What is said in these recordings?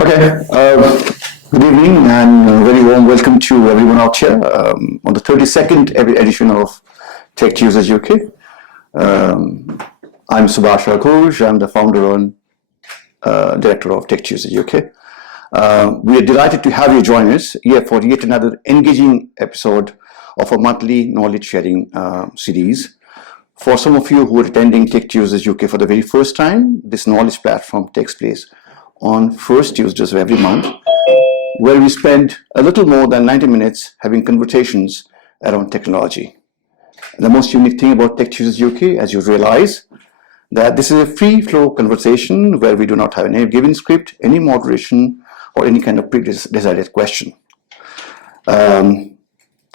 Okay, good evening and a very warm welcome to everyone out here on the 32nd edition of Tech Tuesdays UK. I'm Subhash Ghosh. I'm the founder and director of Tech Tuesdays UK. We are delighted to have you join us here for yet another engaging episode of a monthly knowledge sharing series. For some of you who are attending Tech Tuesdays UK for the very first time, this knowledge platform takes place on first Tuesdays of every month, where we spend a little more than 90 minutes having conversations around technology. The most unique thing about Tech Tuesdays UK, as you realize, that this is a free flow conversation where we do not have any given script, any moderation, or any kind of pre-decided question. Of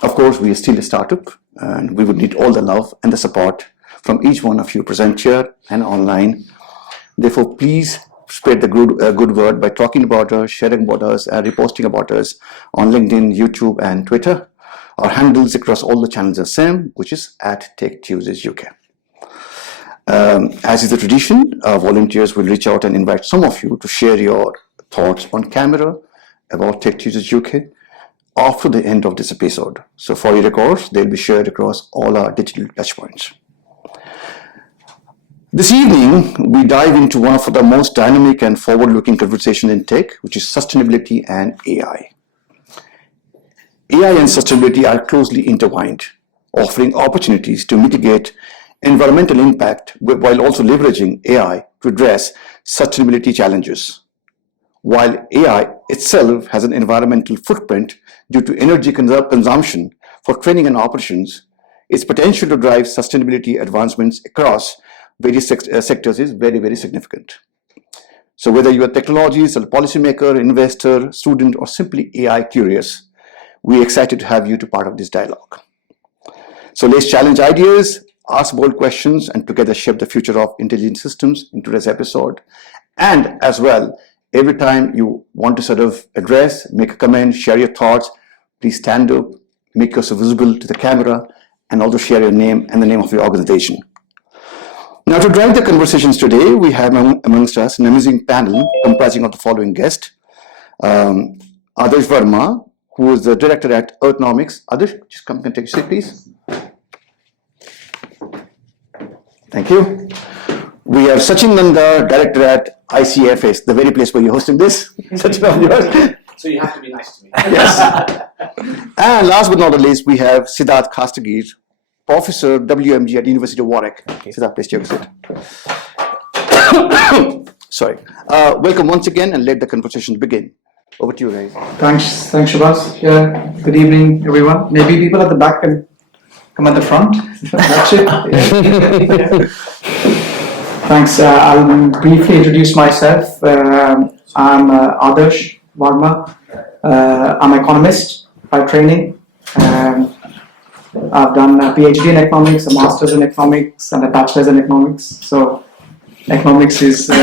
course, we are still a startup, and we would need all the love and the support from each one of you present here and online. Therefore, please spread the good word by talking about us, sharing about us, and reposting about us on LinkedIn, YouTube, and Twitter. Our handles across all the channels are same, which is at Tech Tuesdays UK. As is the tradition, our volunteers will reach out and invite some of you to share your thoughts on camera about Tech Tuesdays UK after the end of this episode. So for your records, they'll be shared across all our digital touchpoints. This evening, we dive into one of the most dynamic and forward-looking conversations in tech, which is sustainability and AI. AI and sustainability are closely intertwined, offering opportunities to mitigate environmental impact while also leveraging AI to address sustainability challenges. While AI itself has an environmental footprint due to energy consumption for training and operations, its potential to drive sustainability advancements across various sectors is very, very significant. So whether you are technologist, a policymaker, investor, student, or simply AI curious, we're excited to have you to part of this dialogue. So let's challenge ideas, ask bold questions, and together shape the future of intelligent systems in today's episode. And as well, every time you want to sort of address, make a comment, share your thoughts, please stand up, make yourself visible to the camera, and also share your name and the name of your organization. Now, to drive the conversations today, we have amongst us an amazing panel comprising of the following guests. Adarsh Varma, who is the director at Earthnomics. Adarsh, just come and take a seat, please. Thank you. We have Sachin Nanda, director at ICFS, the very place where you're hosting this. Sachin, so you have to be nice to me. Yes. And last but not the least, we have Siddharth Kastagir, Professor WMG at University of Warwick. Okay. Siddharth, please take a seat. Sorry. Welcome once again, and let the conversation begin. Over to you, guys. Thanks, Shabazz. Yeah. Good evening, everyone. Maybe people at the back can come at the front. That's it. Yeah. Thanks. I'll briefly introduce myself. I'm Adarsh Varma. I'm an economist by training. I've done a PhD in economics, a master's in economics, and a bachelor's in economics. So economics is my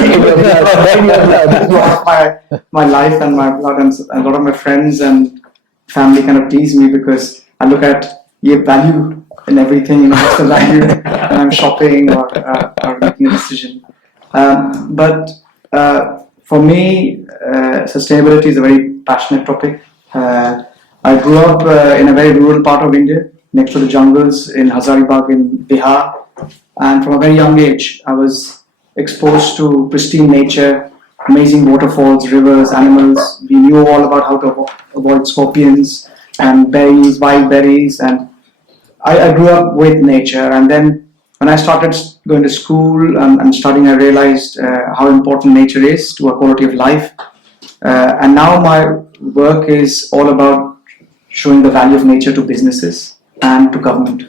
life and my blood, and a lot of my friends and family kind of tease me because I look at value in everything, what's the value when I'm shopping or making a decision. But for me, sustainability is a very passionate topic. I grew up in a very rural part of India, next to the jungles in Hazaribagh in Bihar. And from a very young age, I was exposed to pristine nature, amazing waterfalls, rivers, animals. We knew all about how to avoid scorpions and berries, wild berries. And I grew up with nature. And then when I started going to school and studying, I realized how important nature is to our quality of life. And now my work is all about showing the value of nature to businesses and to government.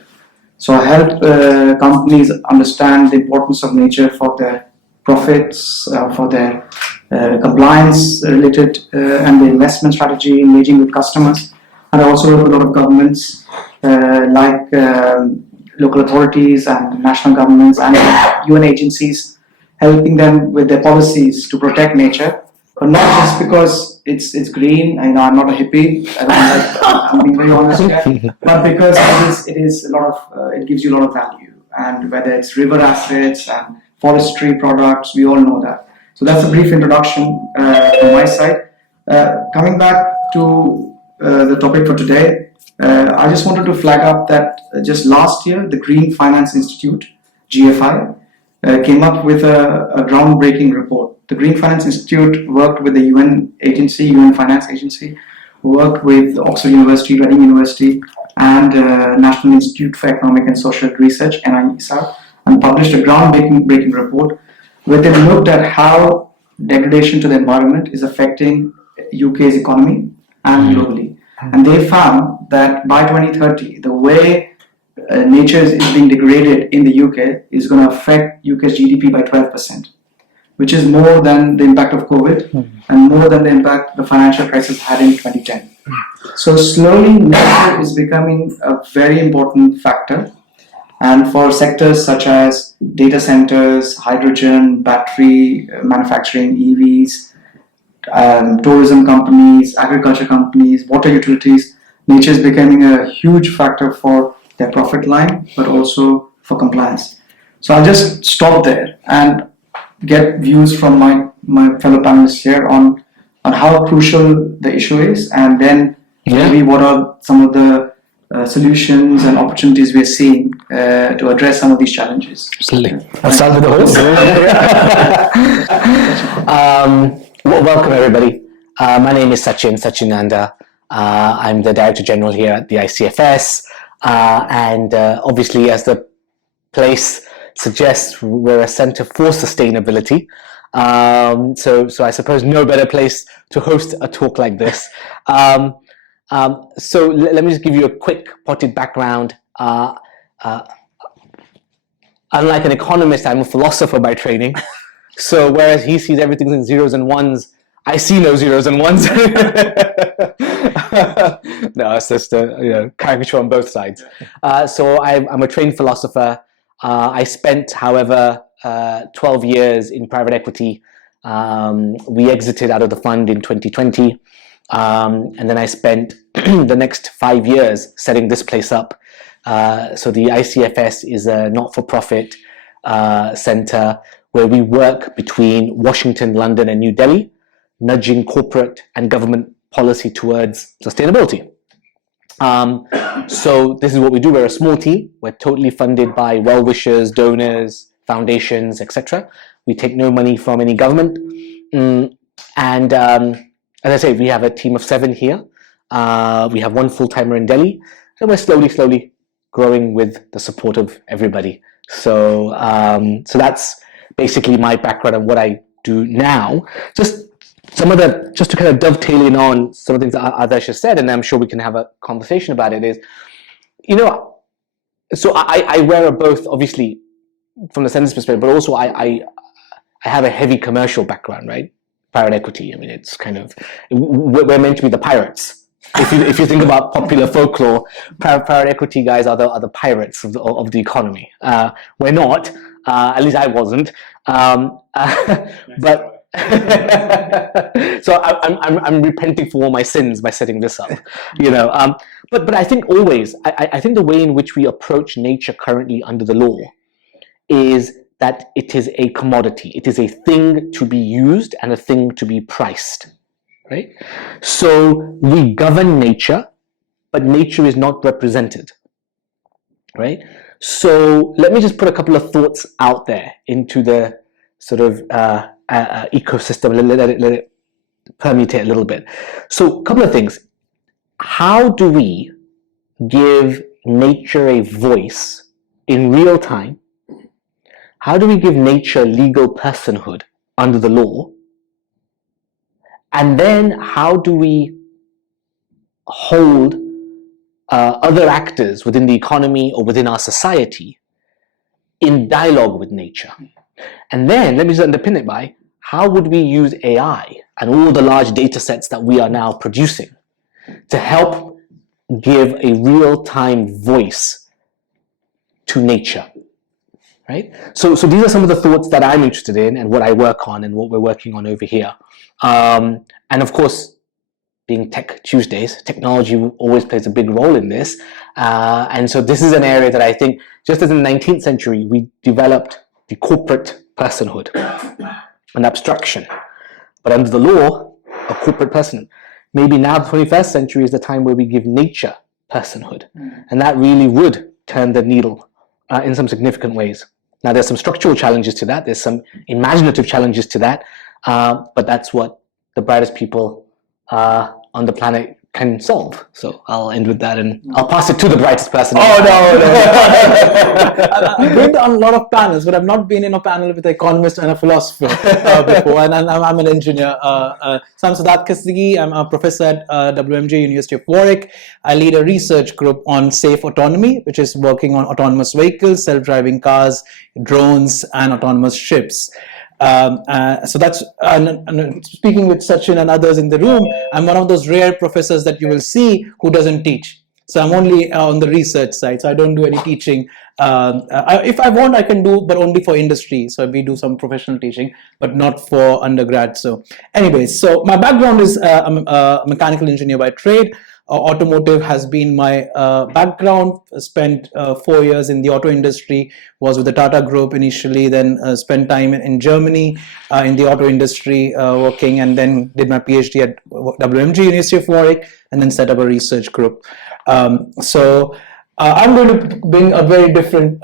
So I help companies understand the importance of nature for their profits, for their compliance related and the investment strategy, engaging with customers. And I also work with a lot of governments like local authorities and national governments and UN agencies, helping them with their policies to protect nature. But not just because it's green. I'm not a hippie. I'm being very honest here. But because it is a lot of it gives you a lot of value. And whether it's river assets and forestry products, we all know that. So that's a brief introduction from my side. Coming back to the topic for today, I just wanted to flag up that just last year, the Green Finance Institute, GFI, came up with a groundbreaking report. The Green Finance Institute worked with the UN Finance Agency, worked with Oxford University, Reading University, and National Institute for Economic and Social Research, NIESR, and published a groundbreaking report where they looked at how degradation to the environment is affecting UK's economy and globally. And they found that by 2030, the way nature is being degraded in the UK is going to affect UK's GDP by 12%, which is more than the impact of COVID and more than the impact the financial crisis had in 2010. So slowly, nature is becoming a very important factor. And for sectors such as data centers, hydrogen, battery manufacturing, EVs, tourism companies, agriculture companies, water utilities, nature is becoming a huge factor for their profit line, but also for compliance. So I'll just stop there and get views from my fellow panelists here on how crucial the issue is, and then maybe what are some of the solutions and opportunities we're seeing to address some of these challenges. Absolutely. I'll start with the host. Welcome, everybody. My name is Sachin Nanda. I'm the Director General here at the ICFS. And obviously, as the place suggests, we're a centre for sustainability. So I suppose no better place to host a talk like this. So let me just give you a quick potted background. Unlike an economist, I'm a philosopher by training. So whereas he sees everything in zeros and ones, I see no zeros and ones. No, it's just a caricature on both sides. So I'm a trained philosopher. I spent, however, 12 years in private equity. We exited out of the fund in 2020. And then I spent the next 5 years setting this place up. So the ICFS is a not-for-profit center where we work between Washington, London, and New Delhi, nudging corporate and government policy towards sustainability. So this is what we do. We're a small team. We're totally funded by well-wishers, donors, foundations, etc. We take no money from any government. And as I say, we have a team of 7 here. We have 1 full-timer in Delhi, and we're slowly growing with the support of everybody. So that's basically my background and what I do now. Just to kind of dovetail in on some of the things that Adarsh has said, and I'm sure we can have a conversation about it, is, so I wear a both, obviously, from the sentence perspective, but also I have a heavy commercial background, right? Private equity. I mean, it's kind of, we're meant to be the pirates. If you think about popular folklore, private equity guys are the pirates of the economy. We're not. At least I wasn't. But so I'm repenting for all my sins by setting this up. But I think always I think the way in which we approach nature currently under the law is that it is a commodity. It is a thing to be used and a thing to be priced, right? So we govern nature, but nature is not represented, right? So let me just put a couple of thoughts out there into the sort of ecosystem, let it permutate a little bit. So a couple of things. How do we give nature a voice in real time? How do we give nature legal personhood under the law? And then how do we hold other actors within the economy or within our society in dialogue with nature? And then let me just underpin it by, how would we use AI and all the large data sets that we are now producing to help give a real-time voice to nature? Right? So these are some of the thoughts that I'm interested in and what I work on and what we're working on over here. And of course, being Tech Tuesdays, technology always plays a big role in this. And so this is an area that I think, just as in the 19th century, we developed the corporate personhood. an abstraction. But under the law, a corporate person. Maybe now the 21st century is the time where we give nature personhood. And that really would turn the needle in some significant ways. Now, there's some structural challenges to that. There's some imaginative challenges to that. But that's what the brightest people on the planet can solve. So I'll end with that, and I'll pass it to the brightest person. I've been on a lot of panels, but I've not been in a panel with an economist and a philosopher before, and I'm an engineer. So I'm Siddharth Kasigi. I'm a professor at WMG, University of Warwick. I lead a research group on safe autonomy, which is working on autonomous vehicles, self-driving cars, drones, and autonomous ships. So that's speaking with Sachin and others in the room. I'm one of those rare professors that you will see who doesn't teach. So I'm only on the research side. So I don't do any teaching. If I want, I can do, but only for industry. So we do some professional teaching, but not for undergrad. So anyways, so my background is I'm a mechanical engineer by trade. Automotive has been my background. Spent 4 years in the auto industry, was with the Tata Group initially, then spent time in Germany in the auto industry working, and then did my PhD at WMG, University of Warwick, and then set up a research group. So I'm going to bring a very different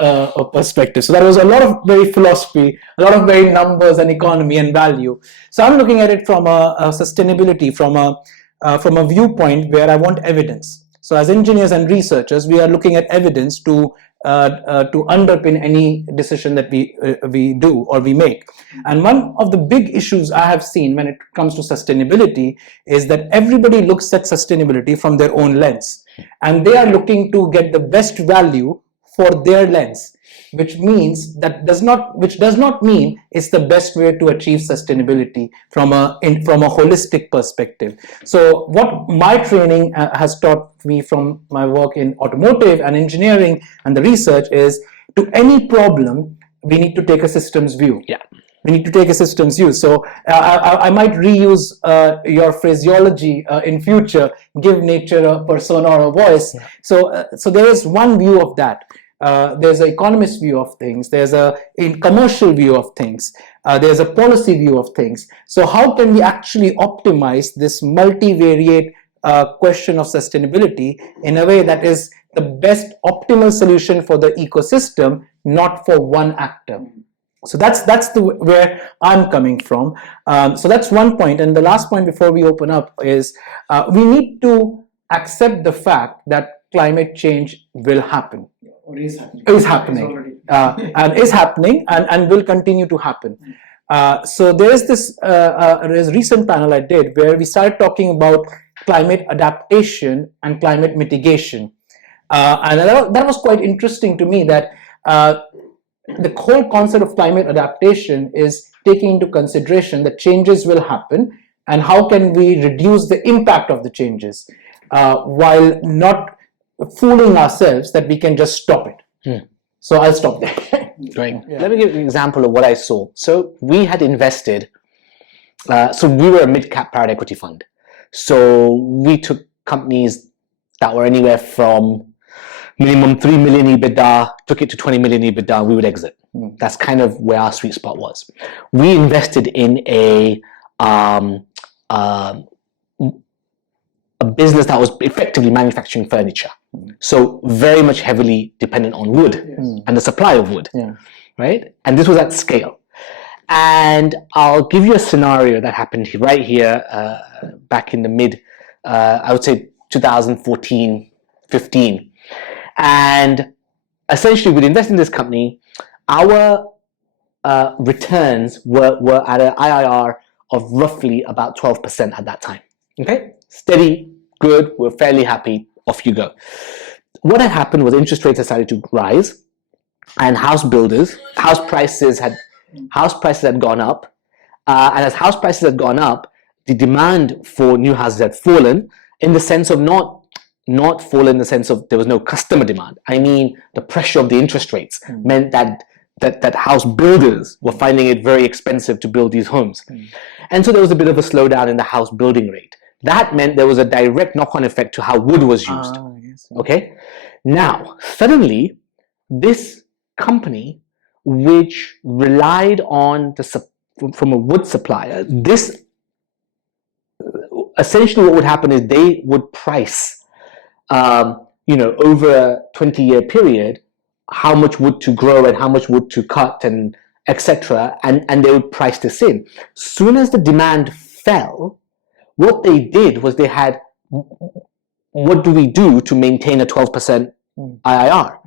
perspective. So that was a lot of very philosophy, a lot of very numbers and economy and value. So I'm looking at it from a sustainability, from a viewpoint where I want evidence. So as engineers and researchers, we are looking at evidence to underpin any decision that we do or we make. And one of the big issues I have seen when it comes to sustainability is that everybody looks at sustainability from their own lens, and they are looking to get the best value for their lens, which does not mean it's the best way to achieve sustainability from a holistic perspective. So what my training has taught me from my work in automotive and engineering and the research is, to any problem we need to take a systems view. Yeah. We need to take a systems view. So I might reuse your phraseology in future, give nature a persona or a voice. Yeah. So there is one view of that. There's an economist view of things, there's a commercial view of things, there's a policy view of things. So how can we actually optimize this multivariate question of sustainability in a way that is the best optimal solution for the ecosystem, not for one actor? So that's where I'm coming from. So that's one point. And the last point before we open up is we need to accept the fact that climate change will happen. What is happening? Is happening. And is happening and will continue to happen. So there's this recent panel I did where we started talking about climate adaptation and climate mitigation. And that was quite interesting to me, that the whole concept of climate adaptation is taking into consideration that changes will happen and how can we reduce the impact of the changes while not fooling ourselves that we can just stop it. So I'll stop there. Great. Yeah. Let me give you an example of what I saw. So we had invested, so we were a mid-cap private equity fund. So we took companies that were anywhere from minimum 3 million EBITDA, took it to 20 million EBITDA, we would exit. That's kind of where our sweet spot was. We invested in a business that was effectively manufacturing furniture. So very much heavily dependent on wood and the supply of wood, right? And this was at scale. And I'll give you a scenario that happened right here back in the mid, I would say 2014, 15. And essentially we'd invest in this company. Our returns were at an IRR of roughly about 12% at that time. Okay? Steady, good, we're fairly happy, off you go. What had happened was interest rates had started to rise, and house prices had gone up. And as house prices had gone up, the demand for new houses had fallen, in the sense of not fallen in the sense of there was no customer demand. I mean, the pressure of the interest rates meant that house builders were finding it very expensive to build these homes. And so there was a bit of a slowdown in the house building rate. That meant there was a direct knock-on effect to how wood was used. Yes. Okay? Now, suddenly, this company, which relied on from a wood supplier, this essentially what would happen is they would price, over a 20-year period, how much wood to grow and how much wood to cut and etc. And they would price this in. Soon as the demand fell, what they did was they had, what do we do to maintain a 12% IIR?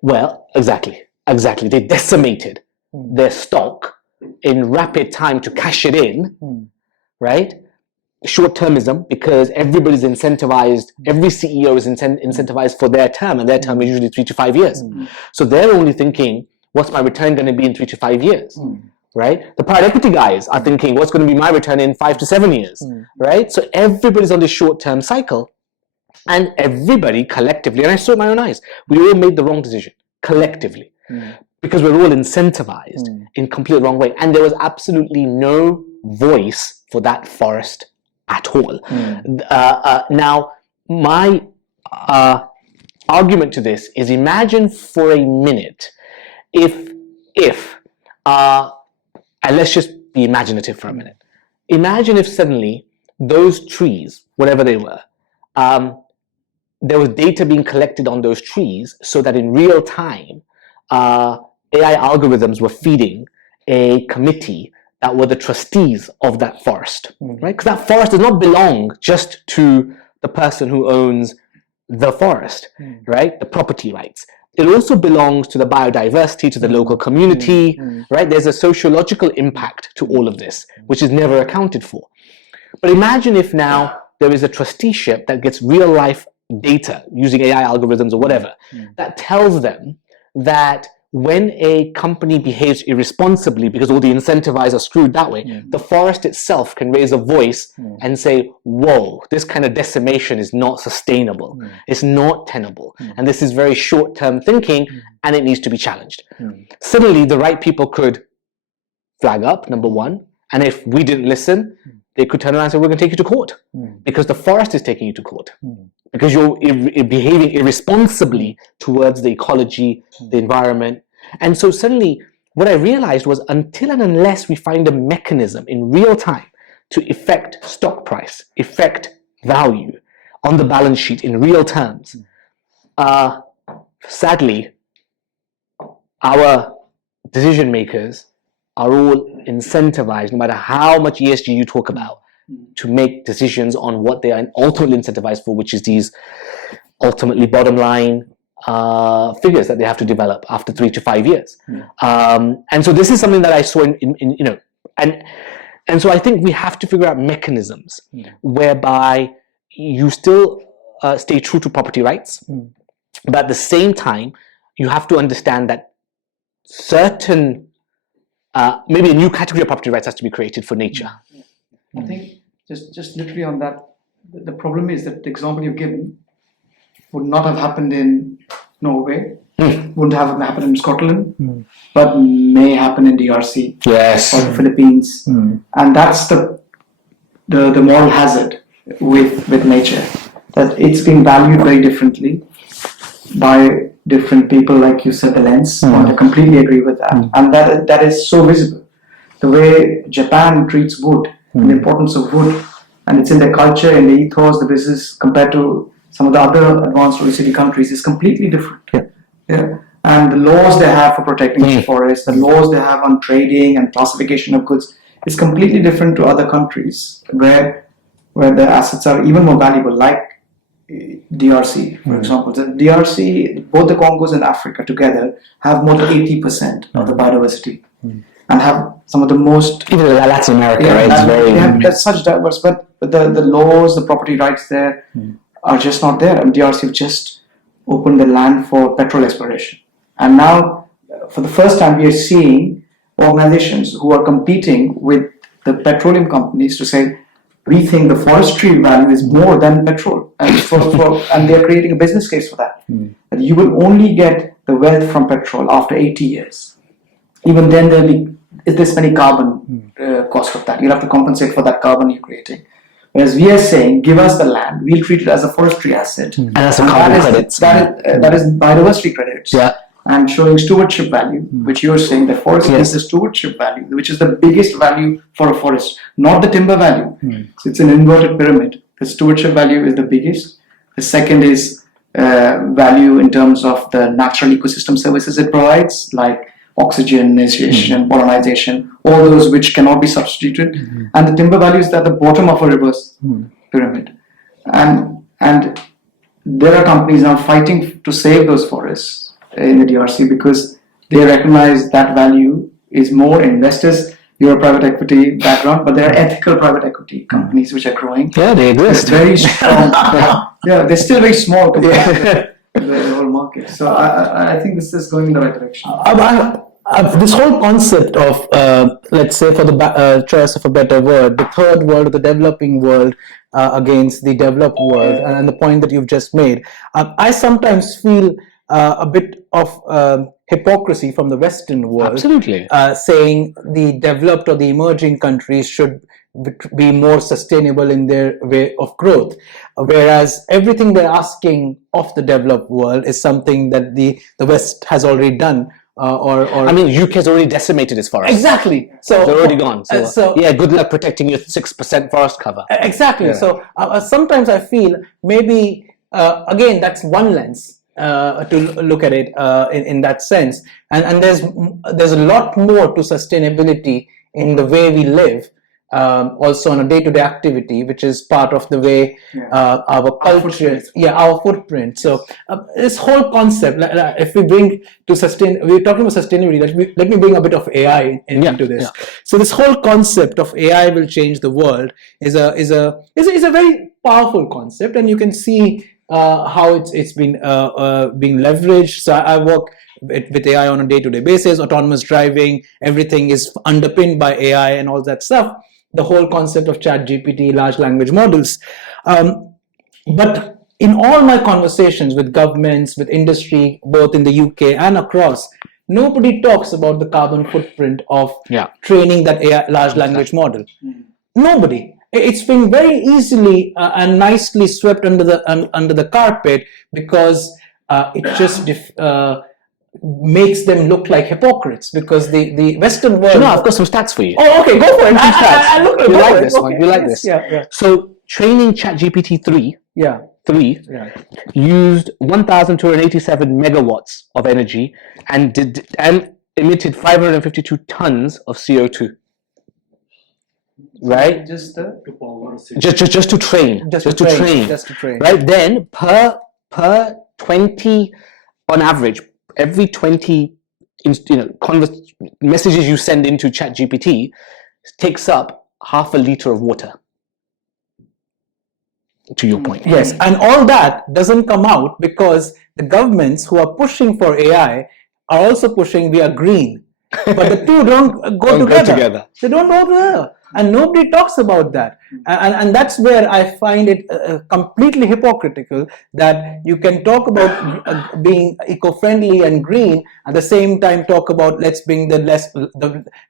Well, exactly. They decimated their stock in rapid time to cash it in, right? Short-termism, because everybody's incentivized, every CEO is incentivized for their term, and their term is usually 3 to 5 years. So they're only thinking, what's my return going to be in 3 to 5 years, right? The private equity guys are thinking, what's going to be my return in 5 to 7 years, right? So everybody's on this short-term cycle, and everybody collectively, and I saw it with my own eyes, we all made the wrong decision collectively, because we're all incentivized in completely wrong way, and there was absolutely no voice for that forest at all. Now, my argument to this is, imagine for a minute if and let's just be imaginative for a minute. Imagine if suddenly those trees, whatever they were, there was data being collected on those trees, so that in real time, AI algorithms were feeding a committee that were the trustees of that forest, right? Because that forest does not belong just to the person who owns the forest, right? The property rights. It also belongs to the biodiversity, to the local community, right? There's a sociological impact to all of this, which is never accounted for. But imagine if now there is a trusteeship that gets real life data using AI algorithms or whatever, that tells them that when a company behaves irresponsibly because all the incentivizers are screwed that way, the forest itself can raise a voice and say, whoa, this kind of decimation is not sustainable. It's not tenable. And this is very short-term thinking, and it needs to be challenged. Suddenly, the right people could flag up, number one, and if we didn't listen, they could turn around and say, we're going to take you to court, because the forest is taking you to court. Because you're behaving irresponsibly towards the ecology, the environment. And so suddenly, what I realized was, until and unless we find a mechanism in real time to affect stock price, affect value on the balance sheet in real terms, sadly, our decision makers are all incentivized, no matter how much ESG you talk about, to make decisions on what they are ultimately incentivized for, which is these ultimately bottom line figures that they have to develop after 3 to 5 years. And so this is something that I saw and so I think we have to figure out mechanisms whereby you still stay true to property rights, but at the same time, you have to understand that certain maybe a new category of property rights has to be created for nature. I think just literally on that, the problem is that the example you've given would not have happened in Norway, wouldn't have happened in Scotland, but may happen in DRC or the Philippines. And that's the moral hazard with nature, that it's being valued very differently by different people, like you said, the lens. I completely agree with that. And that is so visible. The way Japan treats wood, and the importance of wood, and it's in their culture, in the ethos, the business, compared to some of the other advanced OECD countries, is completely different. And the laws they have for protecting the forest, the laws they have on trading and classification of goods, is completely different to other countries where the assets are even more valuable, like DRC, for example. The DRC, both the Congos and Africa together, have more than 80% of the biodiversity, and have some of the most... Even Latin America, right? They have such diverse, but the laws, the property rights there are just not there. And DRC have just opened the land for petrol exploration. And now, for the first time, we are seeing organizations who are competing with the petroleum companies to say, we think the forestry value is more than petrol. And, and they are creating a business case for that. That you will only get the wealth from petrol after 80 years. Even then, there'll be this many carbon cost of that. You'll have to compensate for that carbon you're creating. Whereas we are saying, give us the land, we'll treat it as a forestry asset. And that's a carbon credits. That is biodiversity credits. and showing stewardship value, which you're saying the forest is the stewardship value, which is the biggest value for a forest, not the timber value. So it's an inverted pyramid. The stewardship value is the biggest. The second is value in terms of the natural ecosystem services it provides, like oxygenation, pollinization, all those which cannot be substituted. And the timber value is at the bottom of a reverse pyramid. And there are companies now fighting to save those forests in the DRC because they recognize that value is more. Investors, you're a private equity background, but there are ethical private equity companies which are growing. Yeah, they exist. Very strong. Yeah, they're still very small compared to the whole market. So I think this is going in the right direction. This whole concept of, let's say, for the choice of a better word, the third world or the developing world against the developed world, and the point that you've just made, I sometimes feel a bit of hypocrisy from the Western world. Absolutely. Saying the developed or the emerging countries should be more sustainable in their way of growth, whereas everything they're asking of the developed world is something that the West has already done. I mean, UK has already decimated its forest. Exactly. So they're already gone. So, yeah, good luck protecting your 6% forest cover. Exactly. Yeah. So sometimes I feel maybe again that's one lens to look at it in that sense, and there's a lot more to sustainability in the way we live. Also on a day-to-day activity, which is part of the way our culture, our footprint. So this whole concept, if we bring to we're talking about sustainability. Let me bring a bit of AI into this. Yeah. So this whole concept of AI will change the world is a very powerful concept, and you can see how it's been being leveraged. So I work with AI on a day-to-day basis. Autonomous driving, everything is underpinned by AI and all that stuff. The whole concept of ChatGPT, large language models. But in all my conversations with governments, with industry, both in the UK and across, nobody talks about the carbon footprint of training that AI, large language model. Nobody. It's been very easily and nicely swept under the carpet because it just makes them look like hypocrites, because the Western world. I've got some stats for you. Oh, okay, go for it. You like this one? You like this? Yeah. So training ChatGPT 3. Used 1,287 megawatts of energy and emitted 552 tons of CO2. Right? Just to train. Just to train. Right? Then per 20 on average, every 20 messages you send into ChatGPT takes up half a liter of water. To your point. Yes, and all that doesn't come out because the governments who are pushing for AI are also pushing we are green. But the two don't go together. They don't go together. And nobody talks about that. And that's where I find it completely hypocritical that you can talk about being eco-friendly and green, at the same time talk about let's bring the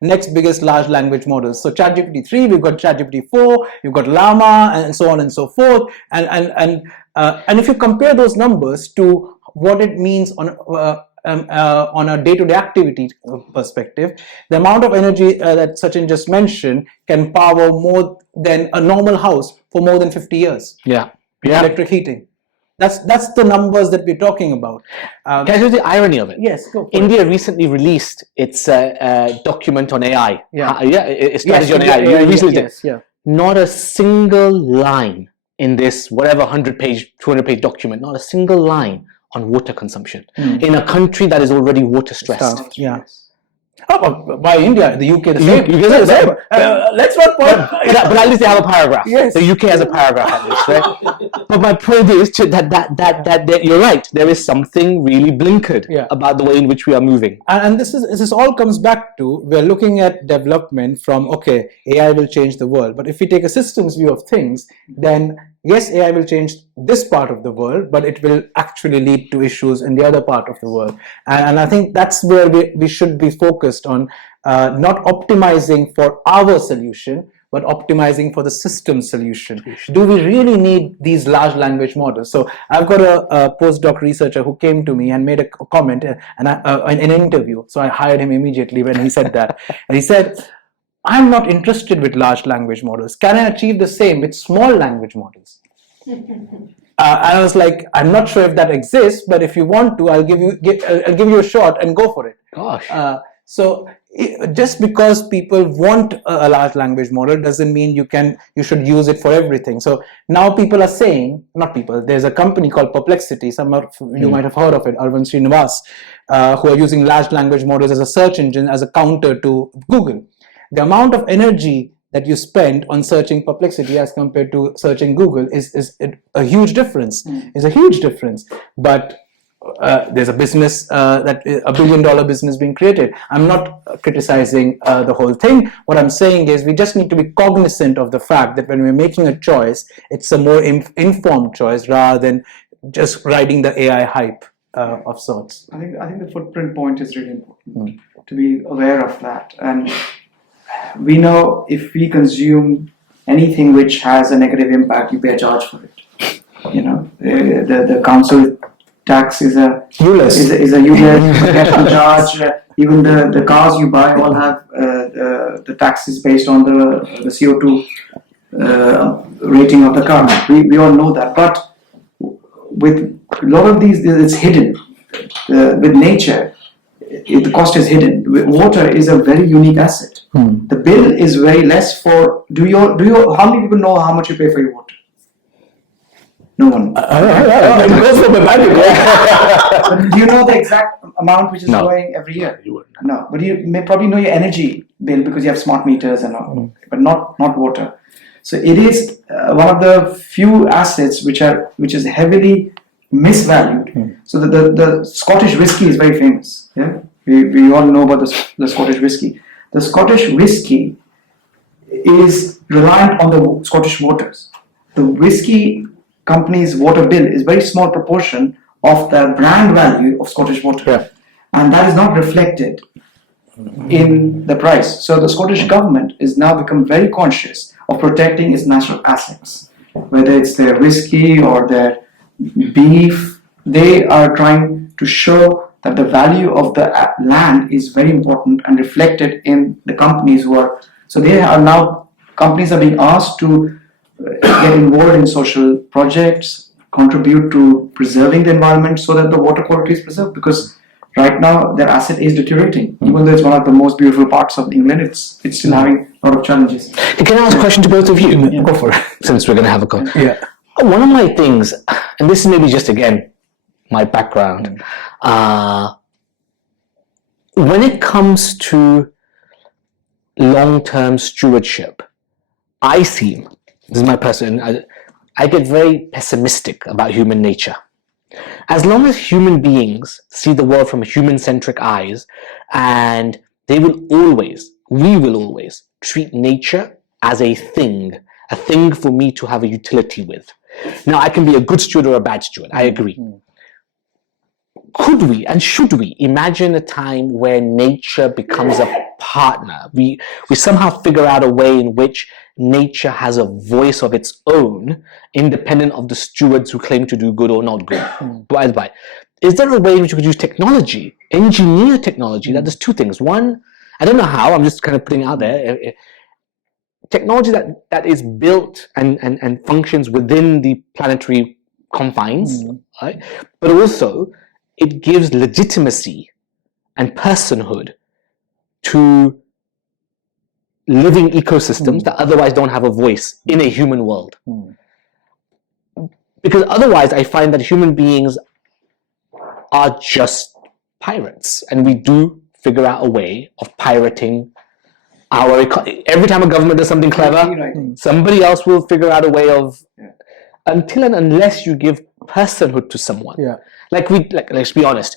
next biggest large language models. So ChatGPT 3, we've got ChatGPT 4, you've got Llama, and so on and so forth. And if you compare those numbers to what it means on a day-to-day activity perspective, the amount of energy that Sachin just mentioned can power more than a normal house for more than 50 years. Electric heating. That's the numbers that we're talking about. Can I tell you the irony of it? Yes, go for India it. recently released its document on AI. Its strategy on AI. Not a single line in this whatever 100-page, 200-page document, not a single line on water consumption in a country that is already water stressed. By India, the UK, the same. Let's not point. But at least they have a paragraph. Yes. The UK has a paragraph at least, right? But my point is that you're right. There is something really blinkered about the way in which we are moving. And this all comes back to, we're looking at development from, okay, AI will change the world. But if we take a systems view of things, then yes, AI will change this part of the world, but it will actually lead to issues in the other part of the world. And I think that's where we should be focused on, not optimizing for our solution, but optimizing for the system solution. Do we really need these large language models? So I've got a postdoc researcher who came to me and made a comment in an interview. So I hired him immediately when he said that. And he said, I'm not interested with large language models. Can I achieve the same with small language models? I was like, I'm not sure if that exists, but if you want to, I'll give you a shot and go for it. Gosh. Just because people want a large language model doesn't mean you should use it for everything. So now people are saying, not people, there's a company called Perplexity, some of you might have heard of it, Arvind Srinivas, who are using large language models as a search engine, as a counter to Google. The amount of energy that you spend on searching Perplexity as compared to searching Google is a huge difference. It's a huge difference. But there's a business that $1 billion business being created. I'm not criticizing the whole thing. What I'm saying is we just need to be cognizant of the fact that when we're making a choice, it's a more informed choice rather than just riding the AI hype of sorts. I think the footprint point is really important to be aware of that. And we know if we consume anything which has a negative impact, you pay a charge for it. You know, the council tax is a ULEZ charge. Even the cars you buy all have the taxes based on the CO2 rating of the car. We all know that, but with a lot of these, it's hidden. With nature, the cost is hidden. Water is a very unique asset. The bill is very less for. How many people know how much you pay for your water? No one. But do you know the exact amount which is going every year? You wouldn't. No, but you may probably know your energy bill because you have smart meters and all, but not water. So it is one of the few assets which is heavily misvalued. So the Scottish whiskey is very famous. Yeah, we all know about the Scottish whiskey. The Scottish whiskey is reliant on the Scottish waters. The whiskey company's water bill is very small proportion of the brand value of Scottish water, and that is not reflected in the price. So the Scottish government is now become very conscious of protecting its natural assets, whether it's their whiskey or their beef. They are trying to show that the value of the land is very important and reflected in the companies who are. So companies are being asked to get involved in social projects, contribute to preserving the environment so that the water quality is preserved, because right now their asset is deteriorating. Even though it's one of the most beautiful parts of England, it's still having a lot of challenges. Can I ask a question to both of you? Go for it, since we're going to have a call. Yeah. One of my things, and this is maybe just again my background, when it comes to long-term stewardship, this is my person, I get very pessimistic about human nature. As long as human beings see the world from human-centric eyes, and we will always treat nature as a thing for me to have a utility with. Now, I can be a good steward or a bad steward, I agree. Could we and should we imagine a time where nature becomes a partner? We somehow figure out a way in which nature has a voice of its own, independent of the stewards who claim to do good or not good. By the by, is there a way in which we could use technology, engineer technology that does two things? One, I don't know how, I'm just kind of putting it out there, technology that is built and functions within the planetary confines, right? But also it gives legitimacy and personhood to living ecosystems that otherwise don't have a voice in a human world. Because otherwise I find that human beings are just pirates, and we do figure out a way of pirating our every time a government does something clever, somebody else will figure out a way of until and unless you give personhood to someone. Let's be honest,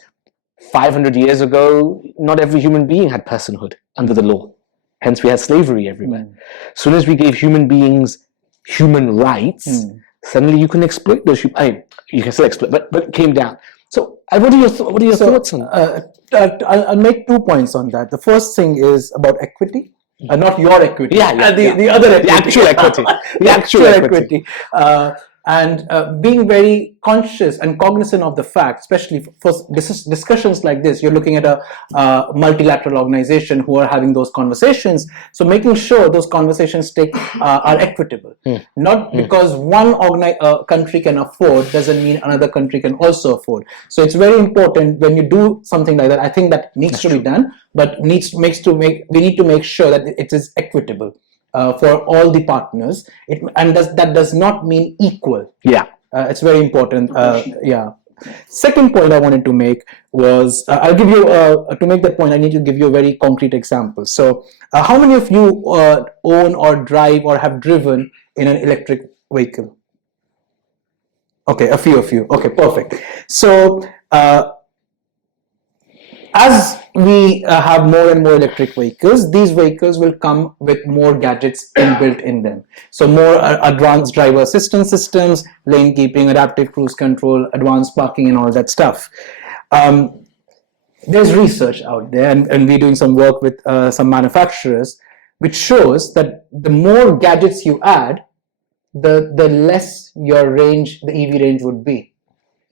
500 years ago, not every human being had personhood under the law. Hence, we had slavery everywhere. As soon as we gave human beings human rights, suddenly you can exploit those. You can still exploit, but it came down. So, what are your thoughts on that? I'll make 2 points on that. The first thing is about equity. not your equity. Yeah, the other equity. The actual equity. The actual equity. And being very conscious and cognizant of the fact, especially for discussions like this, you're looking at a multilateral organization who are having those conversations. So making sure those conversations are equitable. Not because one country can afford doesn't mean another country can also afford. So it's very important when you do something like that. I think that needs to be done, but we need to make sure that it is equitable. For all the partners, that does not mean equal. Yeah, it's very important. Second point I wanted to make was I'll give you to make that point. I need to give you a very concrete example. So, how many of you own or drive or have driven in an electric vehicle? Okay, a few of you. Okay, perfect. So, as we have more and more electric vehicles, these vehicles will come with more gadgets inbuilt in them. So more advanced driver assistance systems, lane keeping, adaptive cruise control, advanced parking, and all that stuff. There's research out there, and we're doing some work with some manufacturers, which shows that the more gadgets you add, the less your range, the EV range would be.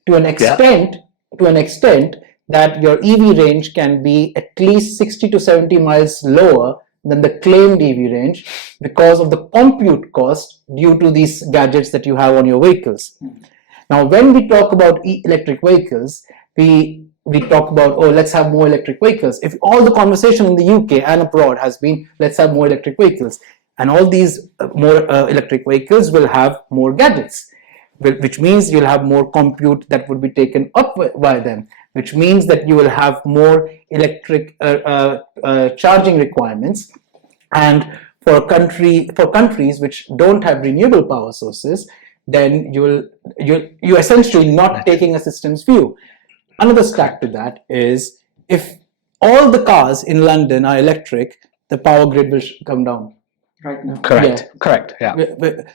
To an extent, that your EV range can be at least 60 to 70 miles lower than the claimed EV range because of the compute cost due to these gadgets that you have on your vehicles. Now, when we talk about electric vehicles, we talk about, oh, let's have more electric vehicles. If all the conversation in the UK and abroad has been, let's have more electric vehicles, and all these more electric vehicles will have more gadgets, which means you'll have more compute that would be taken up by them, which means that you will have more electric charging requirements. And for countries which don't have renewable power sources, then you're essentially not taking a systems view. Another stack to that is if all the cars in London are electric, the power grid will come down. Right now. Correct. Yeah.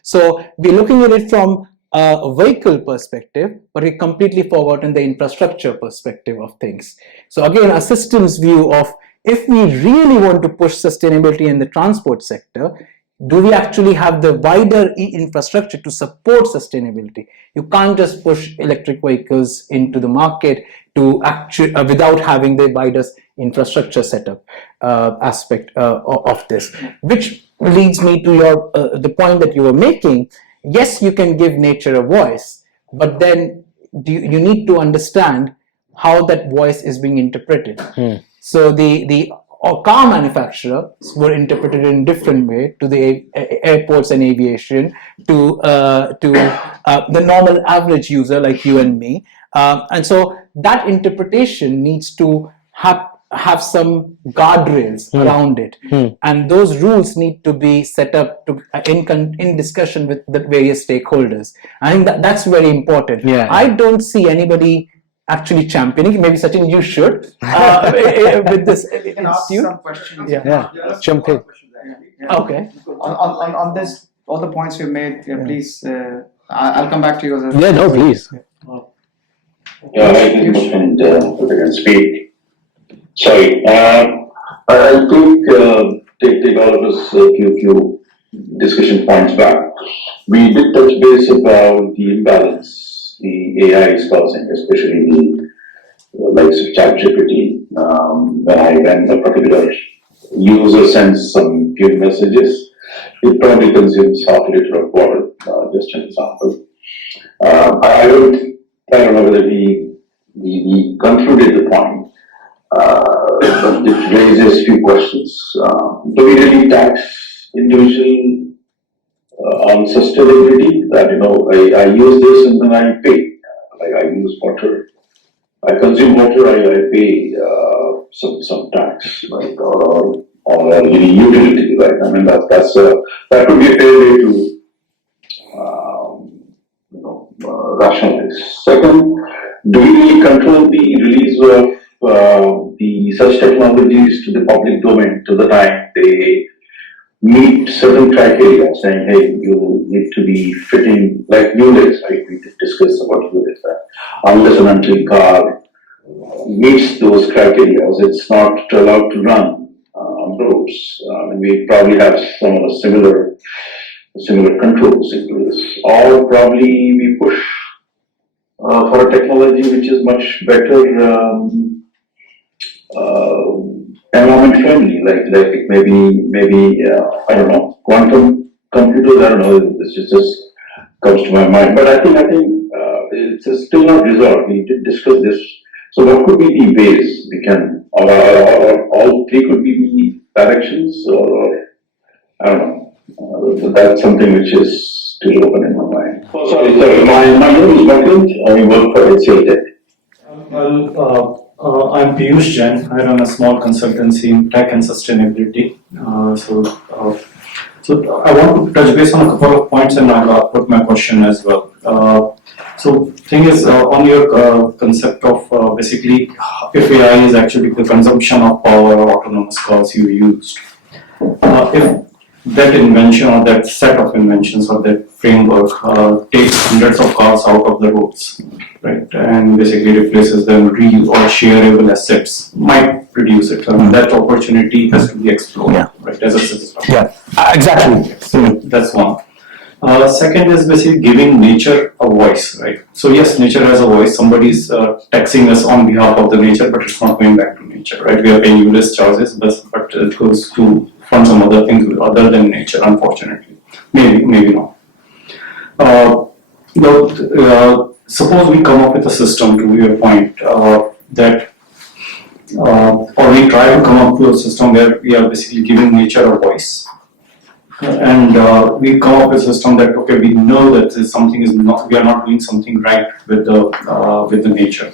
So we're looking at it from a vehicle perspective, but we completely forgotten the infrastructure perspective of things. So again, a systems view of if we really want to push sustainability in the transport sector, do we actually have the wider infrastructure to support sustainability? You can't just push electric vehicles into the market to actually without having the wider infrastructure setup aspect of this, which leads me to your the point that you were making. Yes, you can give nature a voice, but then you need to understand how that voice is being interpreted. So the car manufacturers were interpreted in a different way to the airports and aviation, to the normal average user like you and me. And so that interpretation needs to have some guardrails around it, and those rules need to be set up in discussion with the various stakeholders. I think that's very important. I don't see anybody actually championing. Maybe Sachin, you should with this. You can ask some questions. Jump in. Okay. On this, all the points you made, please. I'll come back to you. Please. I think if I can speak. Sorry, I think take all of us a few discussion points back. We did touch base about the imbalance the AI is causing, especially the likes of ChatGPT. When a particular user sends some few messages, it probably consumes half a liter of water. Just an example. I don't know whether we concluded the point. But it raises few questions. Do we really tax individual on sustainability? That I use this and then I pay. Like I use water, I consume water, I pay some tax, right, or utility, right? I mean that could be a fair way to rationalize. Second, do we really control the release of such technologies to the public domain to the time they meet certain criteria, saying, hey, you need to be fitting like units, right? We discussed about units, that unless an until car meets those criteria, it's not allowed to run groups. And we probably have some of the similar controls in place, or probably we push for a technology which is much better environment friendly, like maybe I don't know, quantum computers. I don't know. This just comes to my mind, but I think it's still not resolved. We did discuss this. So what could be the ways we can, or all three could be the directions, or I don't know. That's something which is still open in my mind. Oh, sorry. My name is Martin. I work for HCL Tech. I'm Piyush Jain. I run a small consultancy in tech and sustainability. So I want to touch base on a couple of points and I'll put my question as well. So thing is, on your concept of basically if AI is actually the consumption of power or autonomous cars you used, if that invention or that set of inventions or that framework takes hundreds of cars out of the roads, right, and basically replaces them real or shareable assets, might produce it. I mean, that opportunity has to be explored, right, as a citizen. Yeah, exactly. So that's one. Second is basically giving nature a voice, right? So yes, nature has a voice. Somebody is taxing us on behalf of the nature, but it's not going back to nature, right? We are paying ULIS charges, but it goes to fund some other things other than nature, unfortunately. Maybe not. Suppose we come up with a system, to your point, that or we try to come up with a system where we are basically giving nature a voice. And we come up with a system that, okay, we know that something is not, we are not doing something right with the nature.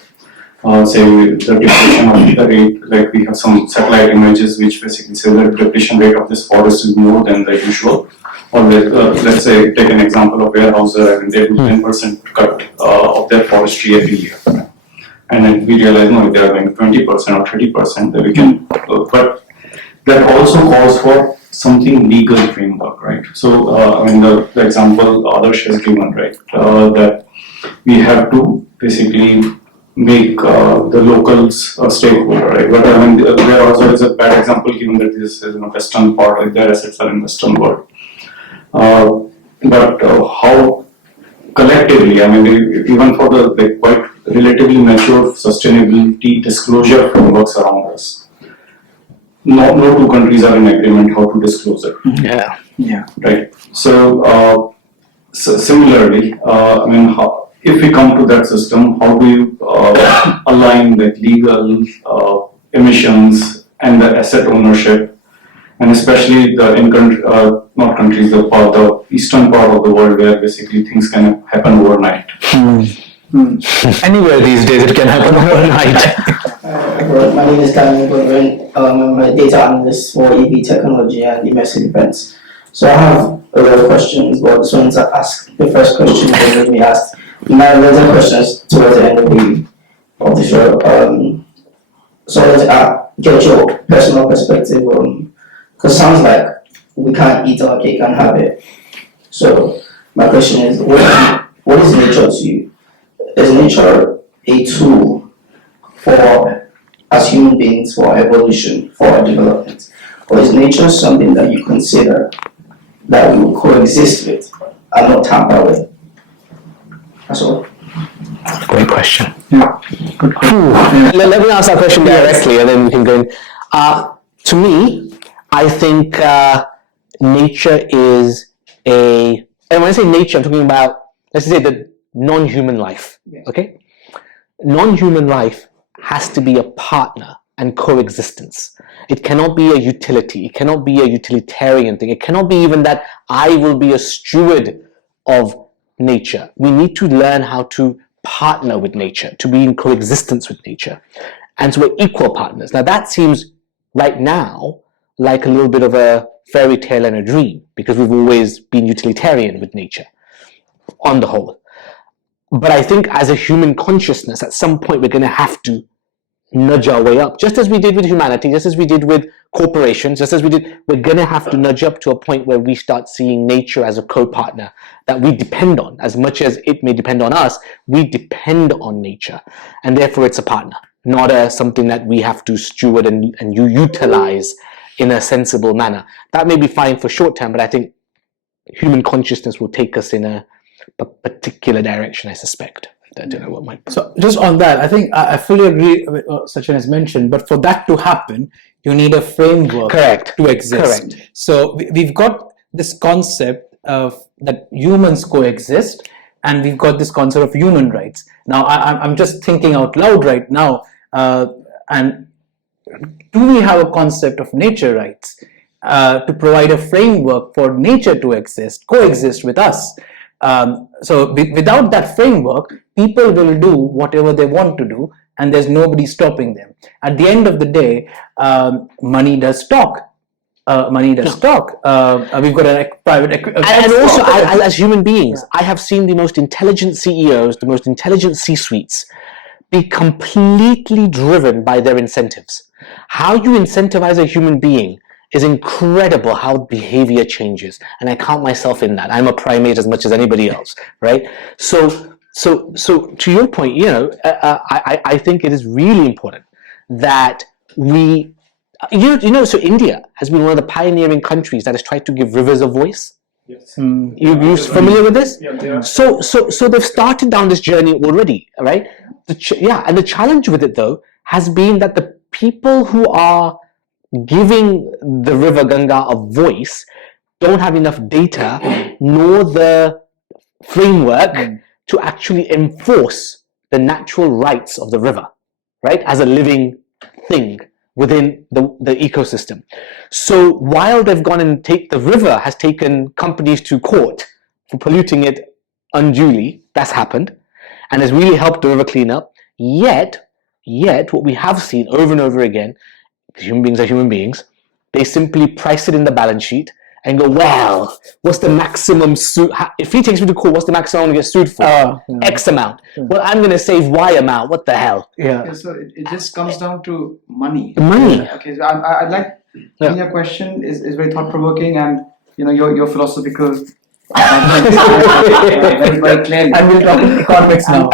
Say the depletion of the rate, like we have some satellite images which basically say the depletion rate of this forest is more than the usual. Or let's say, take an example of warehouser, and they do 10% cut of their forestry every year. And then we realize, no, if they are going 20% or 30%, then we can, but that also calls for something legal framework, right? So, I mean, the example Adarsh has given, right, that we have to basically make the locals a stakeholder, right? But I mean, there also is a bad example given that this is in a western part, like their assets are in western world. But how collectively, I mean, even for the quite relatively mature sustainability disclosure frameworks around us, no two countries are in agreement how to disclose it. Yeah. Right. So, similarly, I mean, if we come to that system, how do you align the legal emissions and the asset ownership, and especially not countries, the eastern part of the world where basically things can happen overnight. Anywhere these days it can happen overnight. My name is Daniel Godwin. I'm a data analyst for EV technology and immersive events. So I have a lot of questions, but just wanted to ask the first question that made me ask. My later questions towards the end of the show. So let's get your personal perspective, because it sounds like we can't eat our cake and have it. So my question is, what is nature to you? Is nature a tool for, as human beings, for evolution, for our development? Or is nature something that you consider that we will coexist with and not tamper with? That's all. Great question. Yeah, good question. Let me answer that question directly, and then we can go in. To me, I think nature is and when I say nature, I'm talking about, let's say, the non-human life. Okay, non-human life has to be a partner and coexistence. It cannot be a utility. It cannot be a utilitarian thing. It cannot be even that I will be a steward of nature. We need to learn how to partner with nature, to be in coexistence with nature. And so we're equal partners. Now that seems right now like a little bit of a fairy tale and a dream, because we've always been utilitarian with nature on the whole. But I think as a human consciousness, at some point we're going to have to nudge our way up, just as we did with humanity, just as we did with corporations, just as we're going to have to nudge up to a point where we start seeing nature as a co-partner that we depend on. As much as it may depend on us, we depend on nature, and therefore it's a partner, not something that we have to steward and you utilize in a sensible manner. That may be fine for short term, but I think human consciousness will take us in a particular direction, I suspect. I don't know what my... So just on that, I think I fully agree with what Sachin has mentioned, but for that to happen, you need a framework to exist. Correct. So we've got this concept of that humans coexist, and we've got this concept of human rights. Now, I'm just thinking out loud right now, and do we have a concept of nature rights to provide a framework for nature to coexist with us? So without that framework, people will do whatever they want to do, and there's nobody stopping them. At the end of the day, money does talk. We've got a private and also as human beings, I have seen the most intelligent CEOs, the most intelligent C-suites be completely driven by their incentives. How you incentivize a human being is incredible, how behavior changes, and I count myself in that. I'm a primate as much as anybody else, right? So to your point, I think it is really important that we, so India has been one of the pioneering countries that has tried to give rivers a voice. Yes. You're familiar with this? Yeah. So they've started down this journey already, right? And the challenge with it though has been that the people who are giving the river Ganga a voice don't have enough data nor the framework to actually enforce the natural rights of the river, right, as a living thing within the ecosystem. So while they've gone and the river has taken companies to court for polluting it unduly, that's happened, and has really helped the river clean up, yet what we have seen over and over again, because human beings are human beings, they simply price it in the balance sheet and go, well, what's the maximum suit? If he takes me to court, what's the maximum I'm going to get sued for? X amount. Well, I'm going to save Y amount. What the hell? Okay, so it just comes down to money. Money. Okay, so I like your question is very thought provoking, and your philosophical. very clearly. And we'll talk economics now.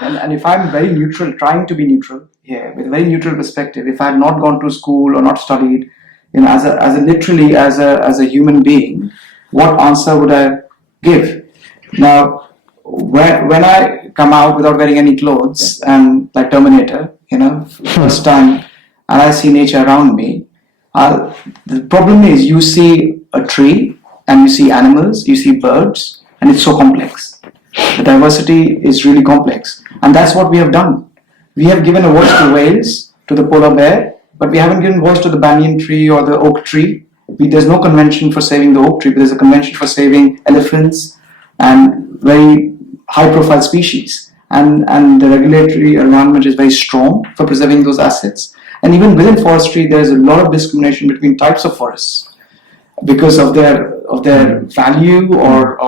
And if I'm very neutral, trying to be neutral here, with a very neutral perspective, if I had not gone to school or not studied, as a human being, what answer would I give? Now, when I come out without wearing any clothes and like Terminator, first time, and I see nature around me, the problem is you see a tree and you see animals, you see birds, and it's so complex. The diversity is really complex, and that's what we have done. We have given a voice to whales, to the polar bear, but we haven't given voice to the banyan tree or the oak tree. There's no convention for saving the oak tree, but there's a convention for saving elephants and very high-profile species. And the regulatory environment is very strong for preserving those assets. And even within forestry, there's a lot of discrimination between types of forests because of their value or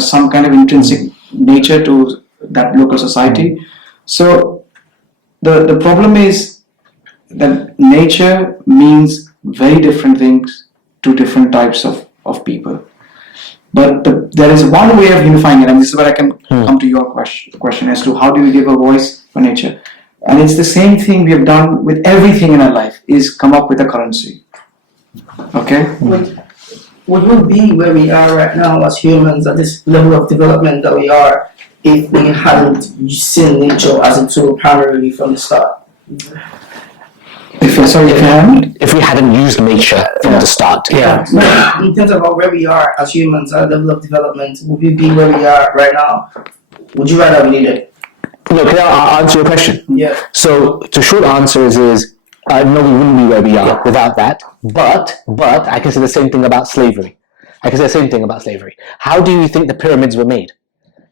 some kind of intrinsic nature to that local society. So the problem is that nature means very different things to different types of people. But there is one way of unifying it, and this is where I can come to your question as to how do we give a voice for nature. And it's the same thing we have done with everything in our life, is come up with a currency. Okay? Would we be where we are right now as humans at this level of development that we are if we hadn't seen nature as a tool primarily from the start? If we hadn't used nature from the start. Yeah. In terms of where we are as humans at a level of development, would we be where we are right now? Would you rather we need it? No, can I answer your question? Yeah. So the short answer is no, we wouldn't be where we are without that. But I can say the same thing about slavery. How do you think the pyramids were made?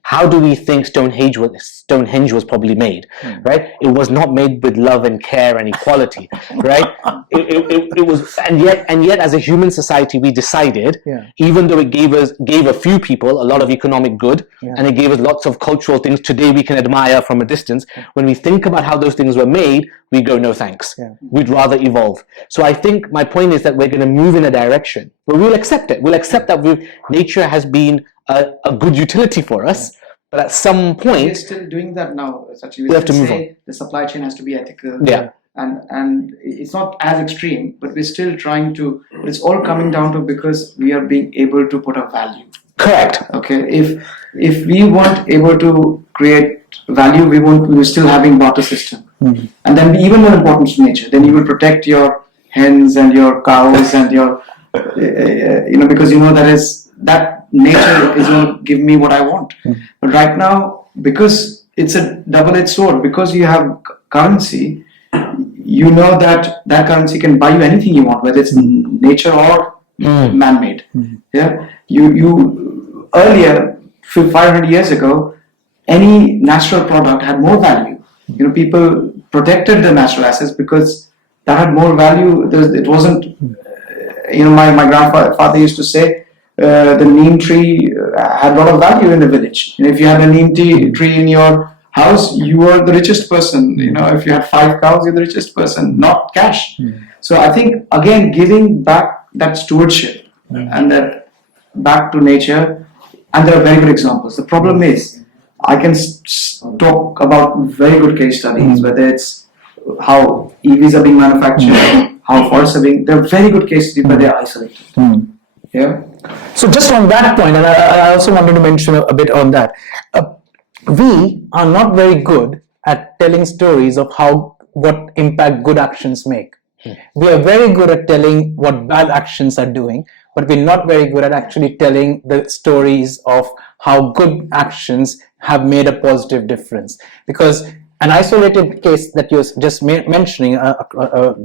How do we think Stonehenge was probably made, right? It was not made with love and care and equality, right? It was, and yet as a human society, we decided, even though it gave a few people a lot of economic good, and it gave us lots of cultural things today we can admire from a distance, when we think about how those things were made, we go, no thanks. We'd rather evolve. So I think my point is that we're going to move in a direction where we'll accept it. We'll accept that nature has been a good utility for us, but at some point we're still doing that now. we have to move on. The supply chain has to be ethical. and it's not as extreme, but we're still trying to. It's all coming down to because we are being able to put a value. Correct. Okay, if we weren't able to create value, we were still having barter system, and then even more important to nature. Then you will protect your hens and your cows and your, because that nature is going to give me what I want. But right now, because it's a double-edged sword, because you have currency, you know that currency can buy you anything you want, whether it's nature or man-made. Yeah, you earlier, 500 years ago, any natural product had more value. People protected the natural assets because that had more value. It wasn't. My grandfather used to say the neem tree had a lot of value in the village. If you had a neem tree in your house, you were the richest person. If you had 5 cows, you're the richest person, not cash. So I think again, giving back that stewardship and that back to nature, and there are very good examples. The problem is, I can talk about very good case studies, whether it's how EVs are being manufactured, how forests are being. They're very good case studies, but they're isolated. Yeah. So just on that point, and I also wanted to mention a bit on that. We are not very good at telling stories of what impact good actions make. We are very good at telling what bad actions are doing, but we're not very good at actually telling the stories of how good actions have made a positive difference. Because an isolated case that you're just mentioning,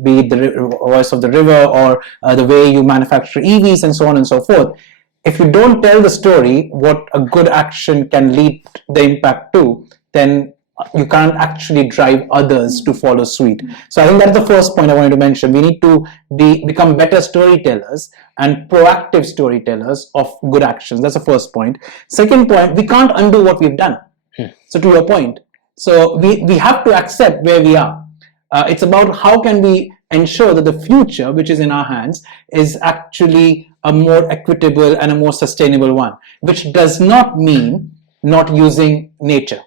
be it the voice of the river or the way you manufacture EVs and so on and so forth, if you don't tell the story what a good action can lead the impact to, then you can't actually drive others to follow suit. So I think that's the first point I wanted to mention. We need to become better storytellers and proactive storytellers of good actions. That's the first point. Second point, we can't undo what we've done. So to your point, so we have to accept where we are. It's about how can we ensure that the future, which is in our hands, is actually a more equitable and a more sustainable one, which does not mean not using nature.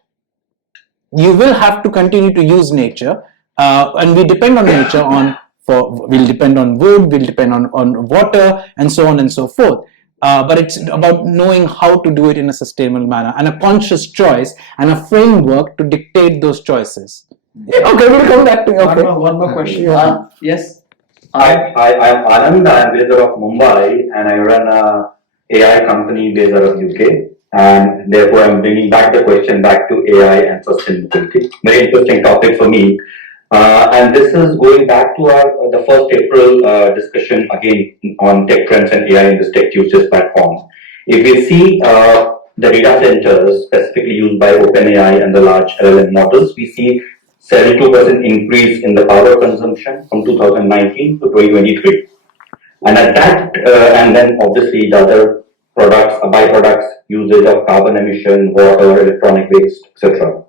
You will have to continue to use nature, and we depend on nature we'll depend on wood, we'll depend on water, and so on and so forth. But it's about knowing how to do it in a sustainable manner and a conscious choice and a framework to dictate those choices. Okay, we'll come back to okay. One more question. Yes. I'm Anand. I'm based out of Mumbai, and I run a AI company based out of UK. And therefore, I'm bringing back the question back to AI and sustainability. Very interesting topic for me. And this is going back to the 1st April discussion again on tech trends and AI in this Tech Tuesdays platform. If we see the data centers specifically used by OpenAI and the large LLM models, we see 72% increase in the power consumption from 2019 to 2023. And at that, and then obviously the other products, byproducts, usage of carbon emission, water, electronic waste, etc.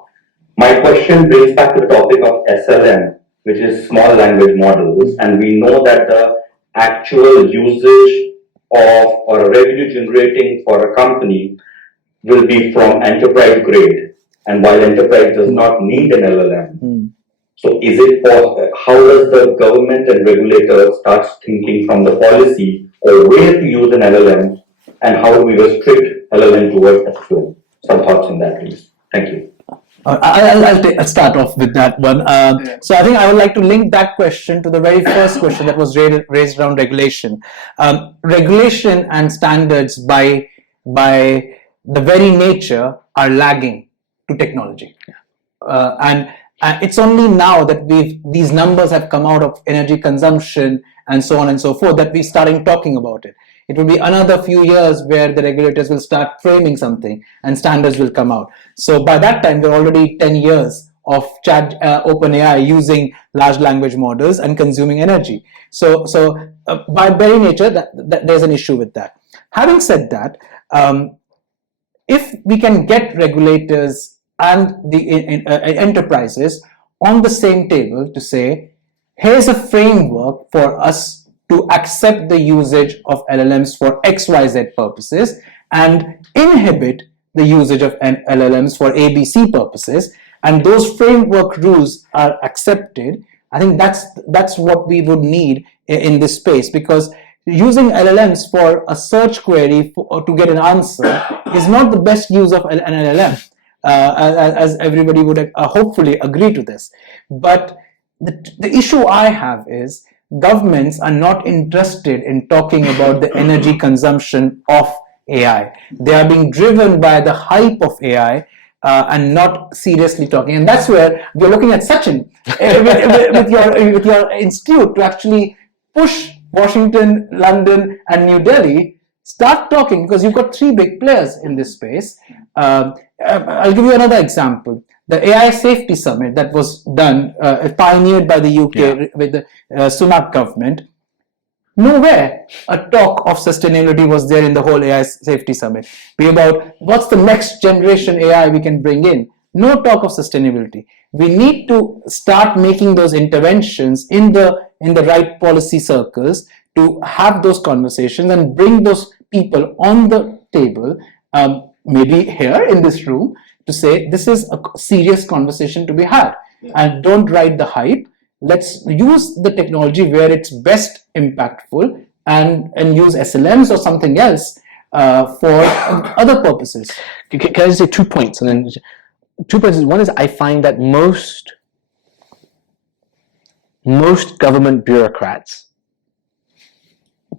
My question brings back to the topic of SLM, which is small language models, and we know that the actual usage of or revenue generating for a company will be from enterprise grade, and while enterprise does not need an LLM. So is it possible, how does the government and regulator start thinking from the policy or where to use an LLM, and how do we restrict LLM towards SQL? Some thoughts on that, please. Thank you. I'll start off with that one. So I think I would like to link that question to the very first question that was raised around regulation. Regulation and standards by the very nature are lagging to technology. And it's only now that these numbers have come out of energy consumption and so on and so forth that we're starting talking about it. It will be another few years where the regulators will start framing something and standards will come out. So by that time, we're already 10 years of OpenAI using large language models and consuming energy. So by very nature, that there's an issue with that. Having said that, if we can get regulators and the enterprises on the same table to say, here's a framework for us to accept the usage of LLMs for XYZ purposes and inhibit the usage of LLMs for ABC purposes, and those framework rules are accepted, I think that's what we would need in this space, because using LLMs for a search query to get an answer is not the best use of an LLM, as everybody would hopefully agree to this. But the issue I have is governments are not interested in talking about the energy consumption of AI. They are being driven by the hype of AI and not seriously talking. And that's where we're looking at Sachin with your institute to actually push Washington, London, and New Delhi. Start talking, because you've got three big players in this space. I'll give you another example. The AI Safety Summit that was done, pioneered by the UK with the Sunak government. Nowhere a talk of sustainability was there in the whole AI Safety Summit. Be about what's the next generation AI we can bring in. No talk of sustainability. We need to start making those interventions in the right policy circles to have those conversations and bring those people on the table, maybe here in this room, to say this is a serious conversation to be had, and don't ride the hype. Let's use the technology where it's best impactful and use SLMs or something else for other purposes. Can I just say 2 points? And then 2 points. One is, I find that most government bureaucrats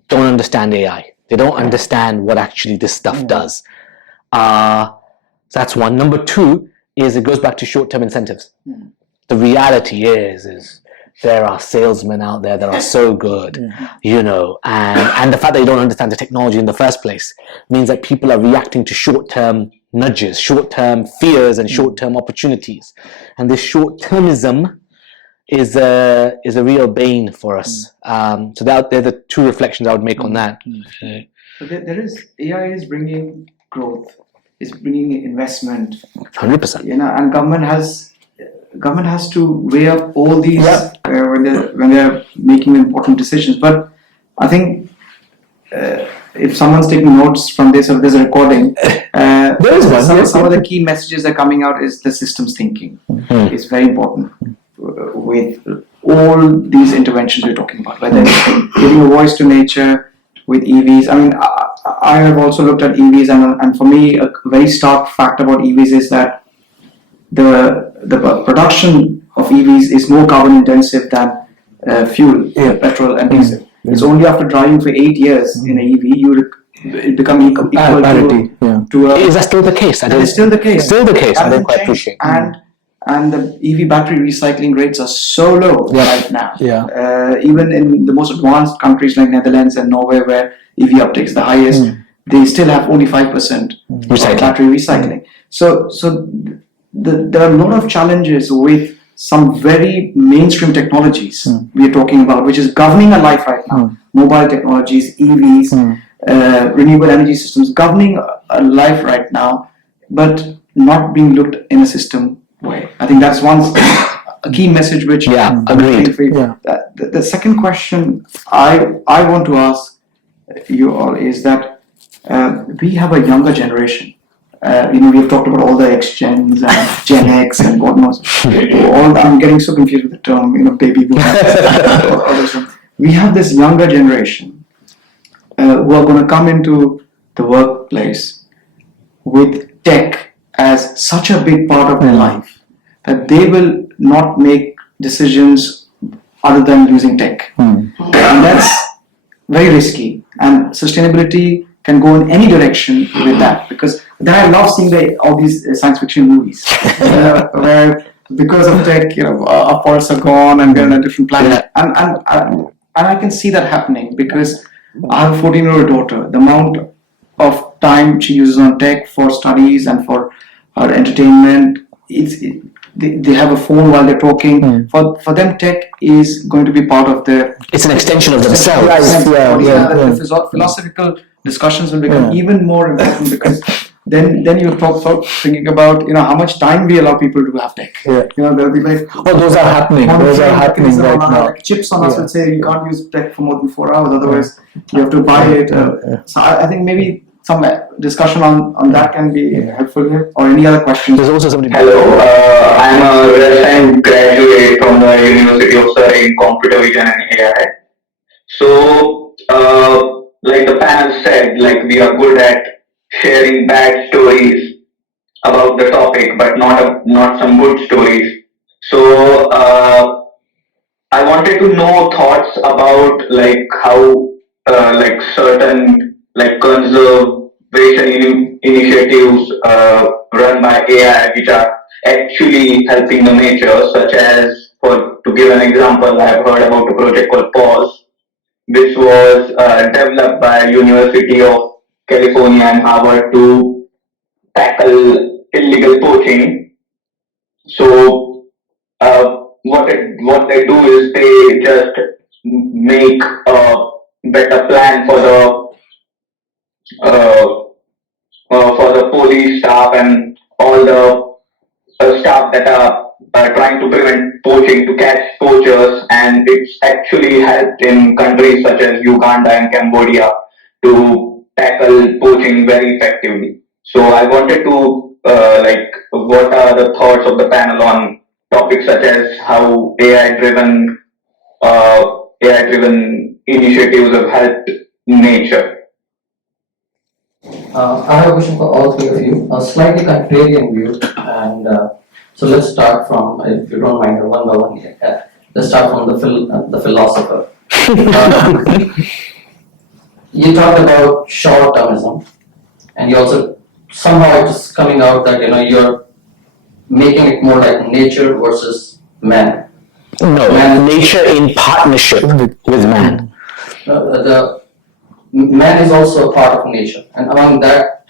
don't understand AI. They don't understand what actually this stuff does. So that's one. Number two is, it goes back to short-term incentives. The reality is there are salesmen out there that are so good, and the fact that you don't understand the technology in the first place means that people are reacting to short-term nudges, short-term fears, and short-term opportunities. And this short-termism is a real bane for us. So they're the two reflections I would make on that. But there is, AI is bringing growth, is bringing investment. 100%. And government has to weigh up all these when they're making important decisions. But I think if someone's taking notes from this, or there's a recording, some of the key messages that are coming out is the systems thinking. It's very important with all these interventions we're talking about, whether it's giving a voice to nature with EVs. I mean, I have also looked at EVs, and for me, a very stark fact about EVs is that the production of EVs is more carbon intensive than fuel, petrol and diesel. It's only after driving for 8 years in an EV it become equal to Is that still the case? It's still the case. Still the case. I don't quite appreciate. And the EV battery recycling rates are so low right now. Even in the most advanced countries like Netherlands and Norway, where EV uptake is the highest, they still have only 5% battery recycling. So there are a lot of challenges with some very mainstream technologies we are talking about, which is governing our life right now. Mobile technologies, EVs, renewable energy systems, governing our life right now, but not being looked in a system way. I think that's a key message which agreed. The second question I want to ask you all is that we have a younger generation. We've talked about all the X-Gens and Gen X and whatnot. I'm getting so confused with the term, baby boomers. We have this younger generation who are going to come into the workplace with tech as such a big part of their life that they will not make decisions other than using tech. And that's very risky. And sustainability can go in any direction with that, because then I love seeing all these science fiction movies where because of tech, our forests are gone and we're on a different planet. And I can see that happening because I have a 14-year-old daughter. The amount of time she uses on tech for studies and for her entertainment, they have a phone while they're talking. For them, tech is going to be part of their... It's an extension of themselves. The philosophical discussions will become even more important, because then you start thinking about how much time we allow people to have tech. They'll be like, those are happening. Those are happening right now. Like chips on us will say you can't use tech for more than 4 hours, otherwise you have to buy it. So I think maybe some discussion on that can be helpful here, or any other questions? There's also somebody. Hello, I'm a recent graduate from the University of Surrey in Computer Vision and AI. So, like the panel said, like we are good at sharing bad stories about the topic, but not some good stories. So, I wanted to know thoughts about like how like certain like conservation initiatives run by AI which are actually helping the nature, such as, for to give an example, I have heard about a project called Pause, which was developed by University of California and Harvard to tackle illegal poaching. So what they do is they just make a better plan uh, for the police staff and all the staff that are trying to prevent poaching, to catch poachers, and it's actually helped in countries such as Uganda and Cambodia to tackle poaching very effectively. So I wanted to like, what are the thoughts of the panel on topics such as how AI-driven initiatives have helped nature? I have a question for all three of you, a slightly contrarian view, and so let's start from, if you don't mind, one by one. Let's start from the philosopher. You talked about short-termism, and you also somehow it's coming out that you're making it more like nature versus man. No, nature in partnership with man. The man is also a part of nature, and among that,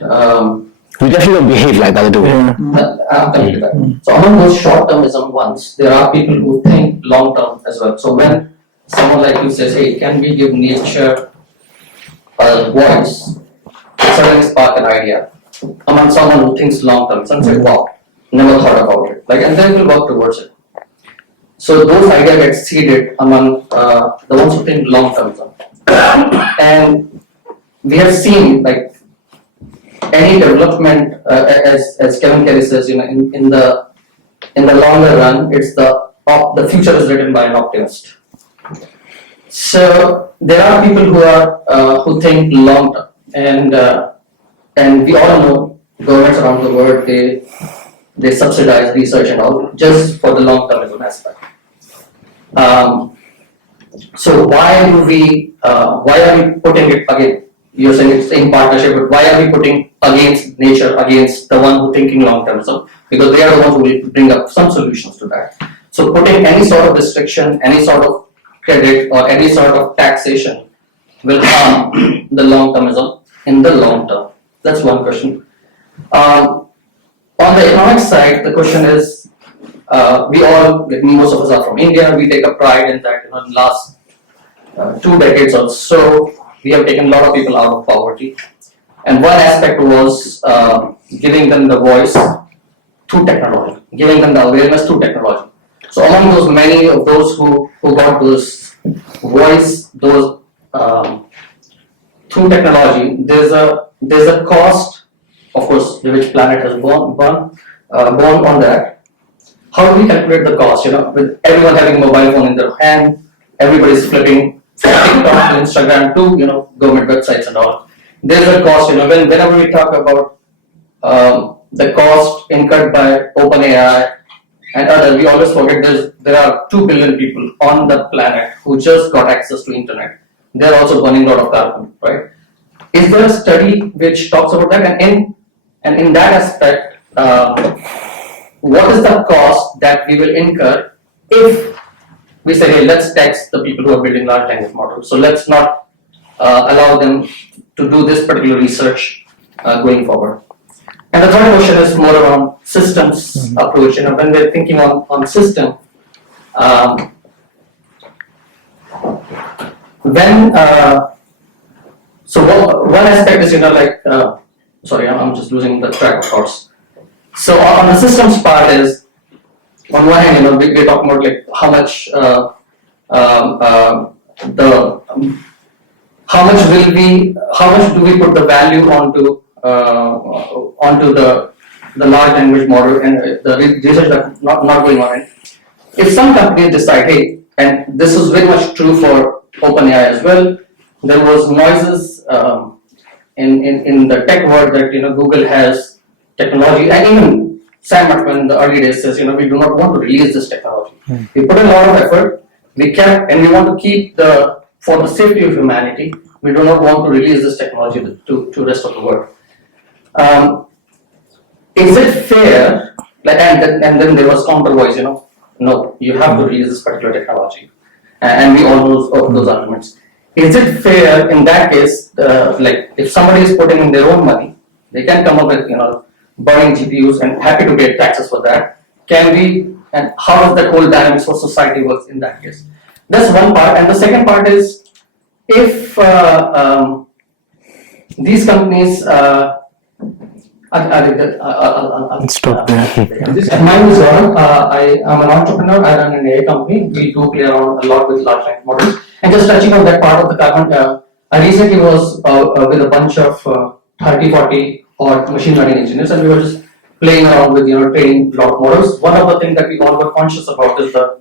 We definitely don't behave like that, do we? I'm coming to that. So among those short-termism ones, there are people who think long-term as well. So when someone like you says, "Hey, can we give nature a voice?" it suddenly spark an idea among someone who thinks long-term. Some say, "Wow, never thought about it." Like, and then we'll work towards it. So those ideas get seeded among the ones who think long-termism, and we have seen like any development, as Kevin Kelly says, in the longer run, it's the future is written by an optimist. So there are people who think long term, and we all know governments around the world they subsidize research and all just for the long termism aspect. So why are we putting it again? You're saying it's in partnership, but why are we putting against nature, against the one who thinking long-termism? Because they are the ones who will bring up some solutions to that. So putting any sort of restriction, any sort of credit, or any sort of taxation will harm the long-termism in the long term. That's one question. On the economic side, the question is, we all, like most of us are from India, we take a pride in that, in the last 2 decades or so, we have taken a lot of people out of poverty. And one aspect was giving them the voice through technology, giving them the awareness through technology. So among those, many of those who got those voice, those through technology, there's a cost, of course, which planet has borne on that. How do we calculate the cost? With everyone having a mobile phone in their hand, everybody's flipping from TikTok to Instagram to government websites and all. There's a cost. Whenever we talk about the cost incurred by OpenAI and others, we always forget there are 2 billion people on the planet who just got access to internet. They're also burning a lot of carbon, right? Is there a study which talks about that? And in that aspect, what is the cost that we will incur if we say, hey, let's tax the people who are building large language models. So let's not allow them to do this particular research going forward. And the third question is more around systems approach. When we're thinking on system, one aspect is sorry, I'm just losing the track of course. So on the systems part is, on one hand, we're talking about like how much how much do we put the value onto the large language model and the research that's not going on it. If some companies decide, hey, and this is very much true for OpenAI as well, there was noises in the tech world that Google has technology, and even Sam Altman in the early days says, we do not want to release this technology. We put a lot of effort, we kept, and we want to keep for the safety of humanity, we do not want to release this technology to the rest of the world. Is it fair? And then there was counter voice, no, you have to release this particular technology, and we all know those arguments. Is it fair in that case? If somebody is putting in their own money, they can come up with buying GPUs and happy to pay taxes for that. Can we? And how does that whole dynamics for society works in that case? That's one part, and the second part is if these companies. Let's stop there. My name is Varma. I am an entrepreneur. I run an AI company. We do play around a lot with large language models. And just touching on that part of the carbon, I recently was with a bunch of 30, 40 odd machine learning engineers, and we were just playing around with training a lot of models. One of the things that we all were conscious about is the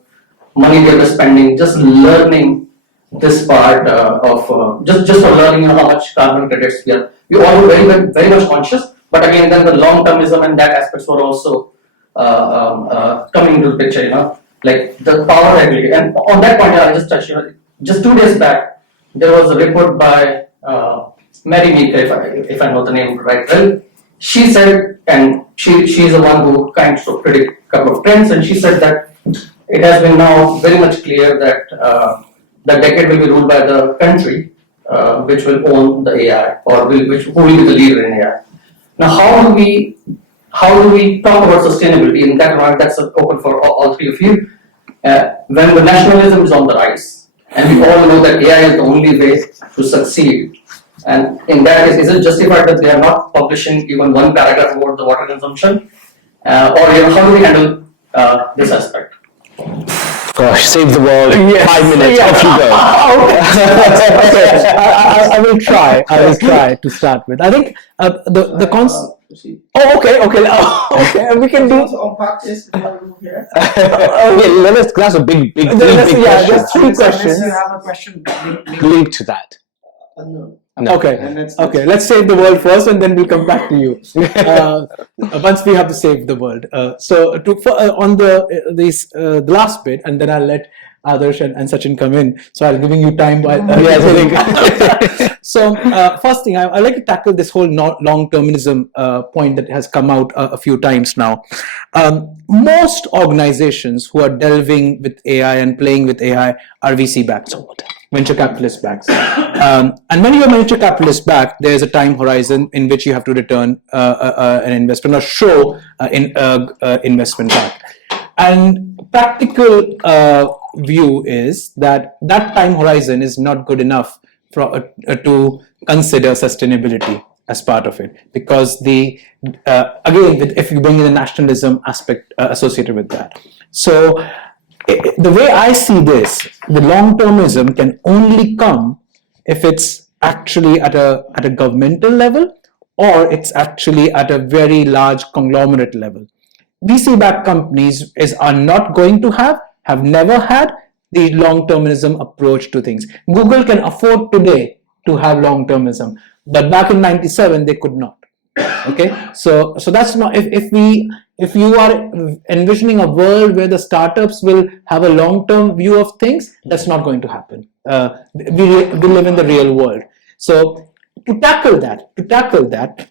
money we were spending just learning this part of just for learning how much carbon credits we are. We all were very much conscious. But again, then the long-termism and that aspects were also coming into the picture, like the power ability. And on that point, I just touched, just 2 days back, there was a report by Mary Meeker, if I know the name right well. She said, and she's the one who kind of predict a couple of trends, and she said that it has been now very much clear that the decade will be ruled by the country which will own the AI, or who will be the leader in AI. Now, how do we talk about sustainability in that environment? That's open for all three of you. When the nationalism is on the rise, and we all know that AI is the only way to succeed, and in that case, is it justified that they are not publishing even one paragraph about the water consumption, or how do we handle this aspect? Gosh, save the world. 5 minutes. Off you go. Okay. I will try. To start with. I think the concept. Oh, okay. Okay, we can do. Unpack this before we move here. Okay, that's a big question. Just 3 questions. Unless you have a question Linked to that. No. Okay. Let's save the world first, and then we'll come back to you. Once we have to save the world. On the last bit, and then I'll let Adarsh and Sachin come in. So I'm giving you time while So first thing, I'd like to tackle this whole long-termism point that has come out a few times now. Most organizations who are delving with AI and playing with AI are VC-backed, venture capitalist backed. And when you're venture capitalist backed, there's a time horizon in which you have to return an investment or show investment back. And practical view is that time horizon is not good enough to consider sustainability as part of it, because if you bring in the nationalism aspect associated with that. So the way I see this, the long-termism can only come if it's actually at a governmental level, or it's actually at a very large conglomerate level. VC-backed companies are not going to have never had the long-termism approach to things. Google can afford today to have long-termism, but back in '97 they could not. Okay, so that's not, if you are envisioning a world where the startups will have a long-term view of things, that's not going to happen. We live in the real world. So to tackle that,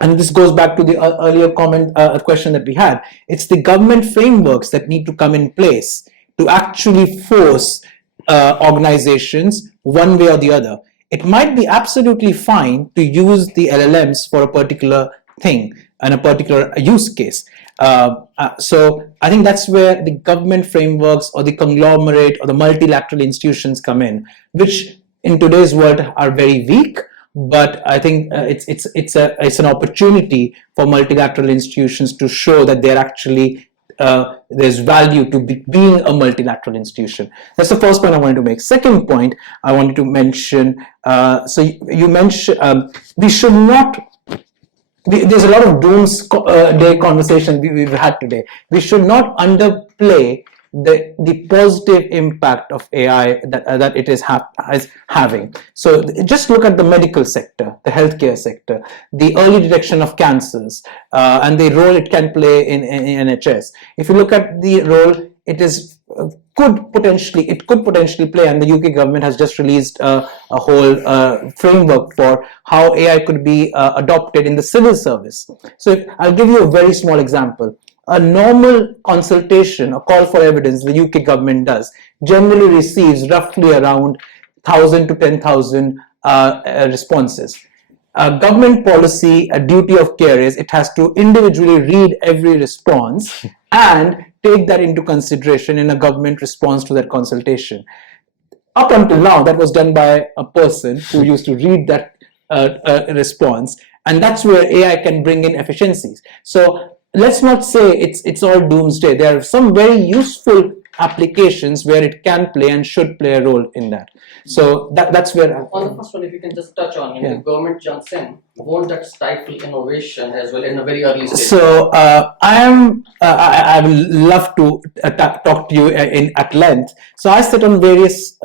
and this goes back to the earlier question that we had, it's the government frameworks that need to come in place to actually force organizations one way or the other. It might be absolutely fine to use the LLMs for a particular thing and a particular use case. So I think that's where the government frameworks or the conglomerate or the multilateral institutions come in, which in today's world are very weak. But I think it's an opportunity for multilateral institutions to show that they're actually there's value to being a multilateral institution. That's the first point I wanted to make. Second point I wanted to mention, so you mentioned we should not, there's a lot of doomsday conversation we've had today. We should not underplay the positive impact of AI that it is having. So just look at the medical sector, the healthcare sector, the early detection of cancers, and the role it can play in NHS. If you look at the role could potentially play, and the UK government has just released a whole framework for how AI could be adopted in the civil service. So I'll give you a very small example. A normal consultation, a call for evidence the UK government does, generally receives roughly around 1,000 to 10,000 responses. Government policy, a duty of care is it has to individually read every response and take that into consideration in a government response to that consultation. Up until now, that was done by a person who used to read that response, and that's where AI can bring in efficiencies. So let's not say it's all doomsday. There are some very useful applications where it can play and should play a role in that. So that's where. On the first one, if you can just touch on, the government jumps in, won't that stifle innovation as well in a very early stage? So I would love to talk to you at length. So I sit on various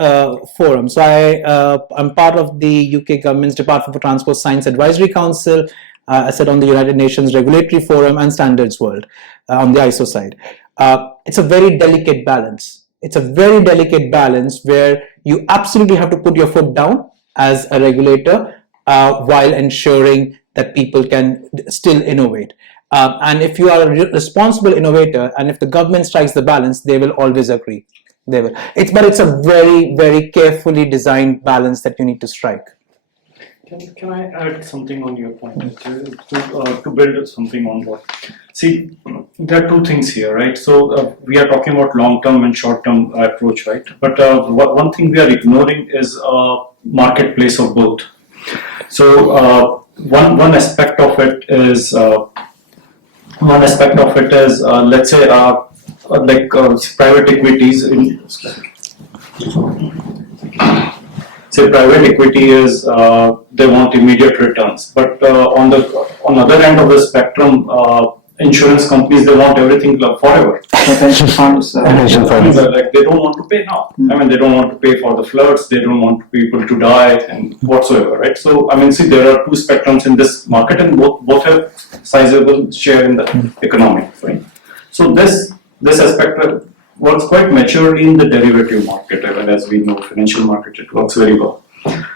forums. So I'm part of the UK government's Department for Transport Science Advisory Council. I sit on the United Nations Regulatory Forum and Standards World on the ISO side. It's a very delicate balance. It's a very delicate balance where you absolutely have to put your foot down as a regulator while ensuring that people can still innovate. And if you are a responsible innovator, and if the government strikes the balance, they will always agree. They will. But it's a very, very carefully designed balance that you need to strike. Can I add something on your point? To build something on what? See, there are two things here, right? So we are talking about long-term and short-term approach, right? But one thing we are ignoring is a marketplace of both. So one aspect of it is let's say private equities in. Say private equity is they want immediate returns, but on the other end of the spectrum, insurance companies, they want everything forever. Pension funds. Like they don't want to pay now. I mean, they don't want to pay for the floods. They don't want people to die and whatsoever, right? So I mean, see, there are two spectrums in this market, and both have sizable share in the economy, right? So this aspect works quite maturely in the derivative market, and as we know, financial market, it works very well.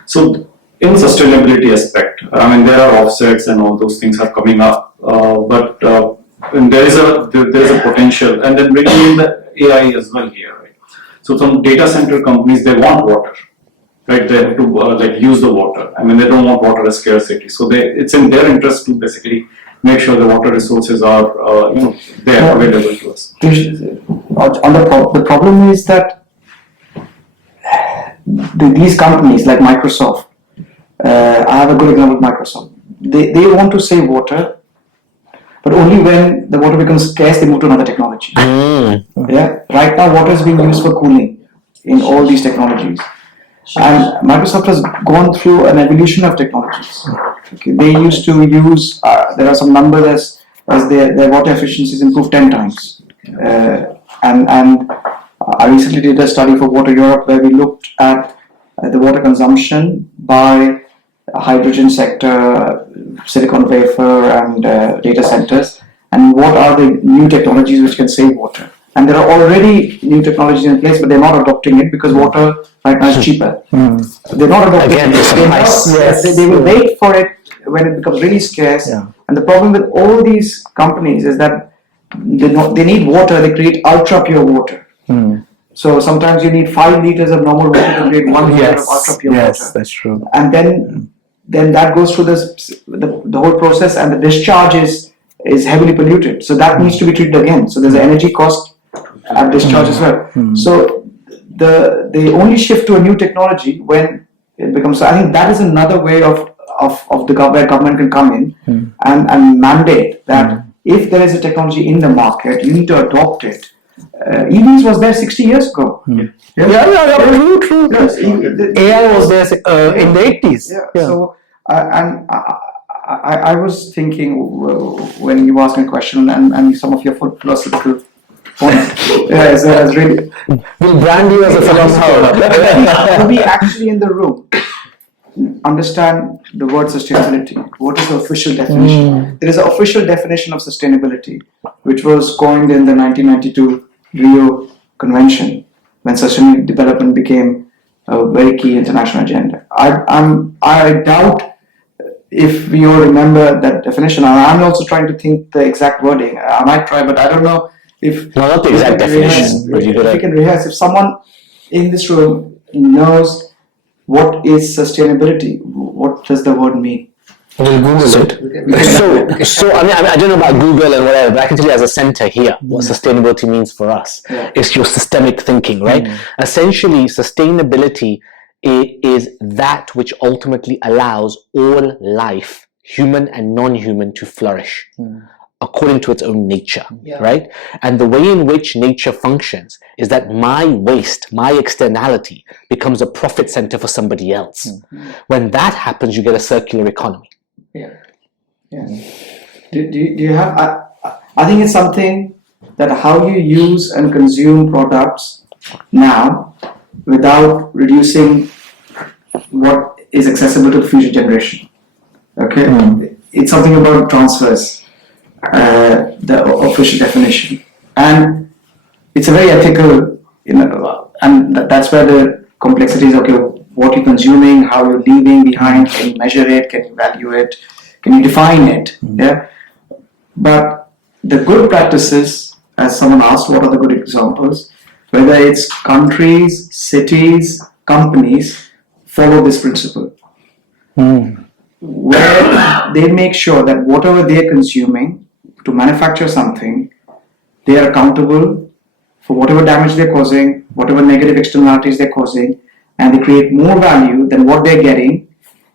So in sustainability aspect, I mean, there are offsets and all those things are coming up, but there is a potential, and then bringing in the AI as well here, right? So some data center companies, they want water, right? They have to use the water. I mean, they don't want water as scarcity, so it's in their interest to basically make sure the water resources are they are available to us. The problem is that these companies like Microsoft, I have a good example of Microsoft. They want to save water, but only when the water becomes scarce, they move to another technology. Yeah, right now water is being used for cooling in all these technologies. And Microsoft has gone through an evolution of technologies. Okay. They used to use, there are some numbers as their water efficiencies improved 10 times. And I recently did a study for Water Europe where we looked at the water consumption by hydrogen sector, silicon wafer and data centers, and what are the new technologies which can save water. And there are already new technologies in place, but they're not adopting it because water right now is cheaper. They're not adopting it. They will wait for it when it becomes really scarce. Yeah. And the problem with all these companies is that they need water, they create ultra pure water. So sometimes you need 5 liters of normal water to create 1 liter of ultra pure water. Yes, that's true. And then that goes through the whole process, and the discharge is heavily polluted. So that needs to be treated again. So there's an energy cost at discharge as well. So they only shift to a new technology when it becomes. So I think that is another way of the where government can come in and mandate that if there is a technology in the market, you need to adopt it. EVs was there 60 years ago. True. Yes, AI was there in the 80s. Yeah. So, and I was thinking when you asked me a question, and some of your philosophical points as really. We'll brand you as a philosopher. To be actually in the room, understand the word sustainability. What is the official definition? There is an official definition of sustainability, which was coined in the 1992 Rio Convention, when sustainable development became a very key international agenda. I doubt if we all remember that definition. I'm also trying to think the exact wording. I might try, but I don't know if. No, not the exact definition. If we can rehearse, if someone in this room knows what is sustainability, what does the word mean? We'll Google it. So I mean, I don't know about Google and whatever, but I can tell you as a center here, what sustainability means for us. It's your systemic thinking, right? Essentially, sustainability is that which ultimately allows all life, human and non-human, to flourish according to its own nature, right? And the way in which nature functions is that my waste, my externality, becomes a profit center for somebody else. When that happens, you get a circular economy. Do you have? I think it's something that how you use and consume products now without reducing what is accessible to the future generation. Okay, it's something about transfers, the official definition, and it's a very ethical, and that's where the complexity is. Okay, what you're consuming, how you're leaving behind, can you measure it, can you value it, can you define it? Yeah, but the good practices, as someone asked, what are the good examples? Whether it's countries, cities, companies, follow this principle, where they make sure that whatever they're consuming to manufacture something, they are accountable for whatever damage they're causing, whatever negative externalities they're causing, and they create more value than what they're getting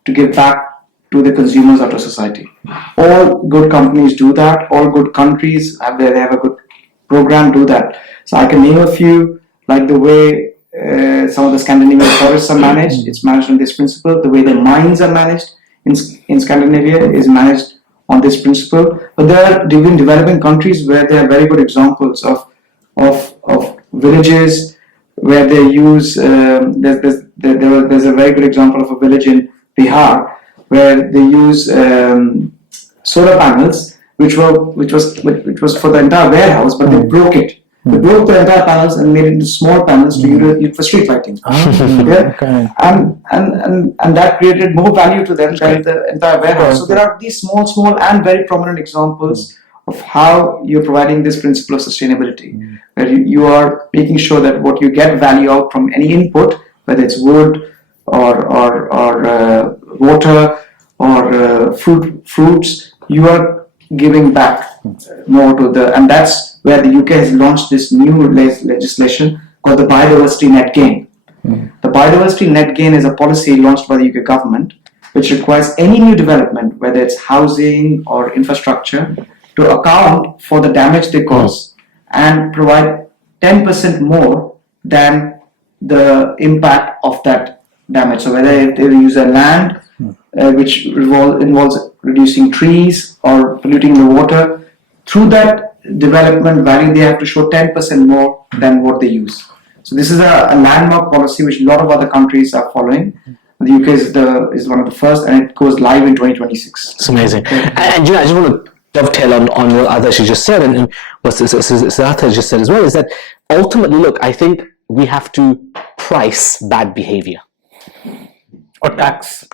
to give back to the consumers or to society. All good companies do that. All good countries they have a good program do that. So I can name a few, like the way some of the Scandinavian forests are managed. It's managed on this principle. The way the mines are managed in Scandinavia is managed on this principle. But there are even developing countries where there are very good examples of villages where they use. There's a very good example of a village in Bihar where they use solar panels, which was for the entire warehouse, but they broke it. They broke the entire panels and made it into small panels to use for street lighting. Okay. And that created more value to them than the entire warehouse. So there are these small and very prominent examples of how you're providing this principle of sustainability, where you are making sure that what you get value out from any input, whether it's wood or water or fruits, you are giving back more to and that's where the UK has launched this new legislation called the Biodiversity Net Gain. The Biodiversity Net Gain is a policy launched by the UK government which requires any new development, whether it's housing or infrastructure, to account for the damage they cause and provide 10% more than the impact of that damage. So whether if they use a land which involves reducing trees or polluting the water, through that development value they have to show 10% more than what they use. So this is a landmark policy which a lot of other countries are following. The UK is one of the first, and it goes live in 2026. It's amazing. And I just want to dovetail on what Adarsh just said, and what Siddhartha just said as well, is that ultimately, look, I think we have to price bad behavior. Or tax,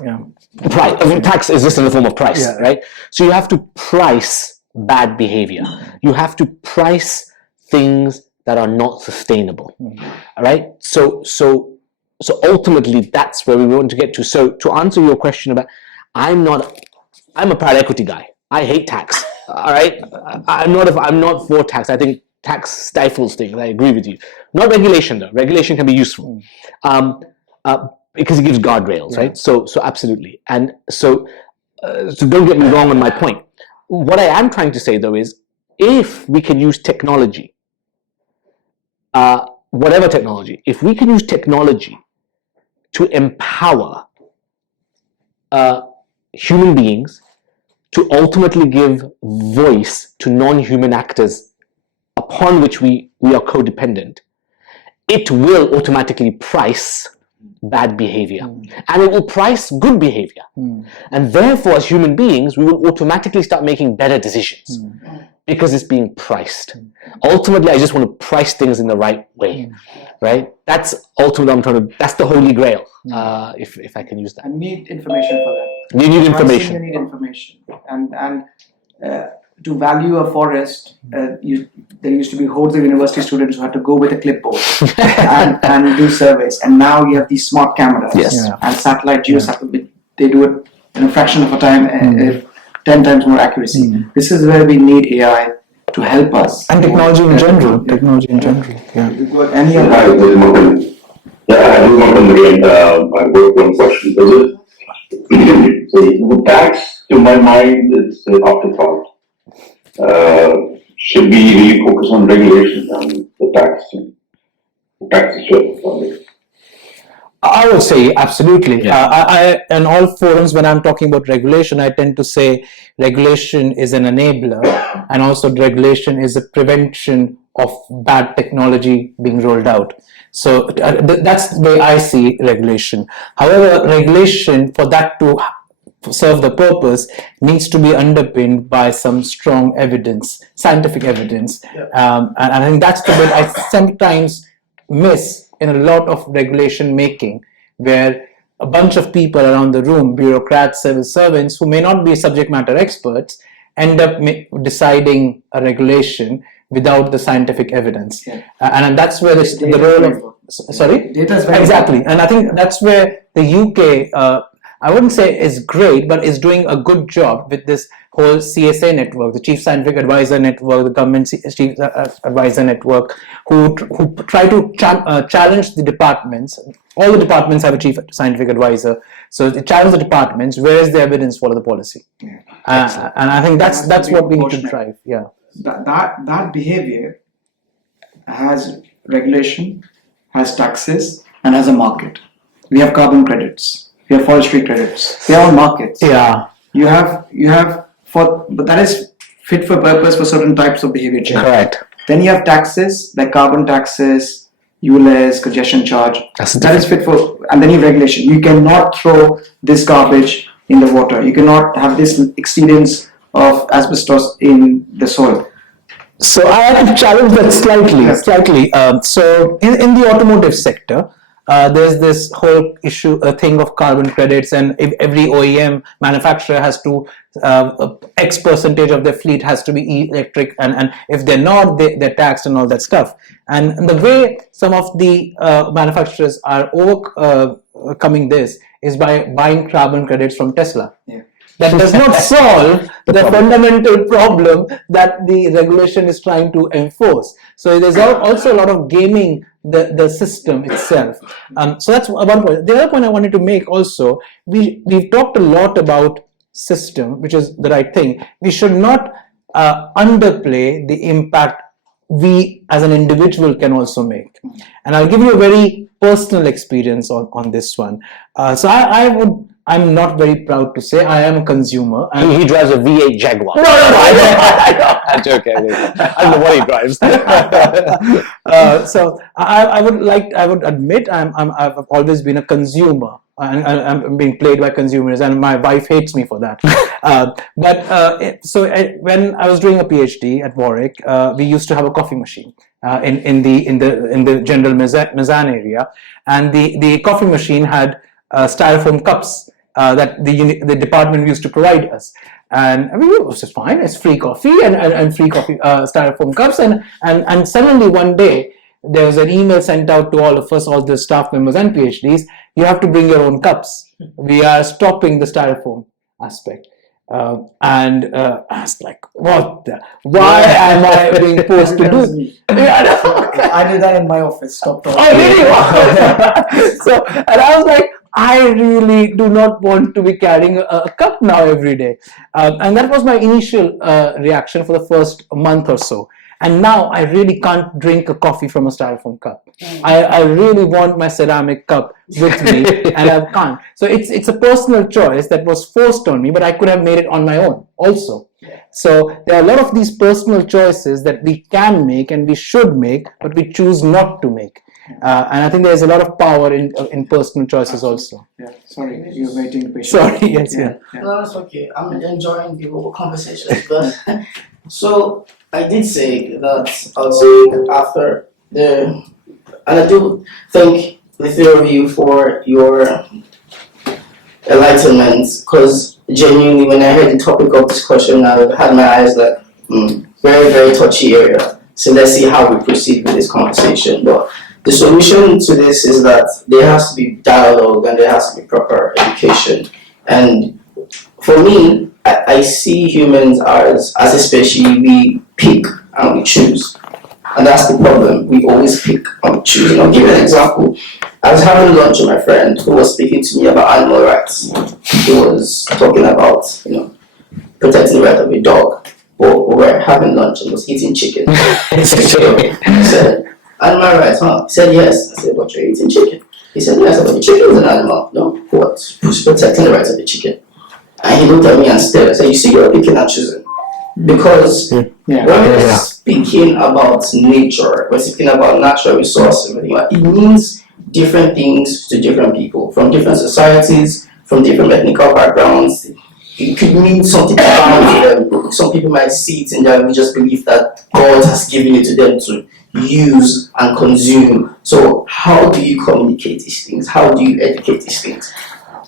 Right. I mean, tax is just in the form of price, right? So you have to price bad behavior. You have to price things that are not sustainable, right? So ultimately, that's where we want to get to. So to answer your question about, I'm a private equity guy. I hate tax. All right, I'm not for tax. I think tax stifles things. I agree with you. Not regulation though. Regulation can be useful, because it gives guardrails, right? So absolutely. And so don't get me wrong on my point. What I am trying to say though is if we can use technology, whatever technology, if we can use technology to empower human beings to ultimately give voice to non-human actors upon which we are codependent, it will automatically price bad behavior and it will price good behavior. And therefore, as human beings, we will automatically start making better decisions because it's being priced. Ultimately, I just want to price things in the right way, right? That's ultimately that's the holy grail, if I can use that. I need information for that. You need Pricing, information. you need information. And to value a forest, there used to be hordes of university students who had to go with a clipboard and do surveys. And now you have these smart cameras and satellite, geosatellite. They do it in a fraction of a time, 10 times more accuracy. This is where we need AI to help us. And technology in general. Technology in general. Yeah. Any Hi, other? this is Mukund. I do Mukund again. I got one question. So the tax, to my mind, it's an afterthought. Should we really focus on regulation and the tax? Tax is I would say absolutely. In all forums, when I'm talking about regulation, I tend to say regulation is an enabler, and also regulation is a prevention of bad technology being rolled out. So that's the way I see regulation. However, regulation, for that to serve the purpose, needs to be underpinned by some strong evidence, scientific evidence. And I think that's the bit I sometimes miss in a lot of regulation making, where a bunch of people around the room, bureaucrats, civil servants, who may not be subject matter experts, end up deciding a regulation without the scientific evidence. And that's where the role of... Sorry? Data is very exactly. And I think that's where the UK, I wouldn't say is great, but is doing a good job with this whole CSA network, the Chief Scientific Advisor Network, the Government Chief Advisor Network, who try to challenge the departments. All the departments have a Chief Scientific Advisor, so they challenge the departments. Where is the evidence for the policy? And I think that's what we need to drive. Yeah. That behavior has regulation, has taxes, and has a market. We have carbon credits. We have forestry credits. They are all markets. Yeah. You have but that is fit for purpose for certain types of behavior change. Correct. Then you have taxes like carbon taxes, ULEZ, congestion charge. That is fit for, and then you have regulation. You cannot throw this garbage in the water. You cannot have this exceedance of asbestos in the soil. So I have to challenge that slightly. So in the automotive sector, there's this whole thing of carbon credits, and if every OEM manufacturer has to X percentage of their fleet has to be electric, and if they're not, they're taxed and all that stuff. And the way some of the manufacturers are overcoming this is by buying carbon credits from Tesla. That does not solve the fundamental problem that the regulation is trying to enforce. So there's also a lot of gaming the system itself. So that's one point. The other point I wanted to make also, we've talked a lot about system, which is the right thing. We should not underplay the impact we as an individual can also make. And I'll give you a very personal experience on this one. So I'm not very proud to say I am a consumer. He drives a V8 Jaguar. No, I know. I'm joking. I don't know what he drives. So I would admit I've always been a consumer. I'm being played by consumers, and my wife hates me for that. When I was doing a PhD at Warwick, we used to have a coffee machine in the general mezzanine area, and the coffee machine had styrofoam cups that the department used to provide us. And I mean, it was just fine. It's free coffee and free coffee styrofoam cups. And suddenly one day there was an email sent out to all of us, all the staff members and PhDs. You have to bring your own cups. We are stopping the styrofoam aspect. And I was like, what the? Why am I being forced to do? I did that in my office. Stop talking. Oh, really? So, and I was like, I really do not want to be carrying a cup now every day. And that was my initial reaction for the first month or so. And now I really can't drink a coffee from a styrofoam cup. I really want my ceramic cup with me, and I can't. So it's a personal choice that was forced on me, but I could have made it on my own also. So there are a lot of these personal choices that we can make and we should make, but we choose not to make. And I think there's a lot of power in personal choices also. Yeah, sorry, you're waiting patiently. Sorry, yes, yeah. No, that's okay. I'm enjoying the whole conversations, but so I did say that I'll say after the, and I do thank the three of you for your enlightenment, because genuinely when I heard the topic of discussion, I had my eyes like, very, very touchy area. So let's see how we proceed with this conversation. But the solution to this is that there has to be dialogue and there has to be proper education. And for me, I see humans as a species, we pick and we choose. And that's the problem. We always pick and we choose. And I'll give you an example. I was having lunch with my friend who was speaking to me about animal rights. He was talking about, protecting the right of a dog. But we were having lunch and was eating chicken. So he said, animal rights, huh? He said, yes. I said, but you're eating chicken. He said, yes. I said, but the chicken is an animal. No, what? Who's protecting the rights of the chicken? And he looked at me and stared. I said, you see, you're picking and choosing. Because when we're speaking about nature, we're speaking about natural resources, it means different things to different people, from different societies, from different ethnical backgrounds. It could mean something profound to them. Some people might see it in their religious belief that God has given it to them to use and consume. So how do you communicate these things? How do you educate these things?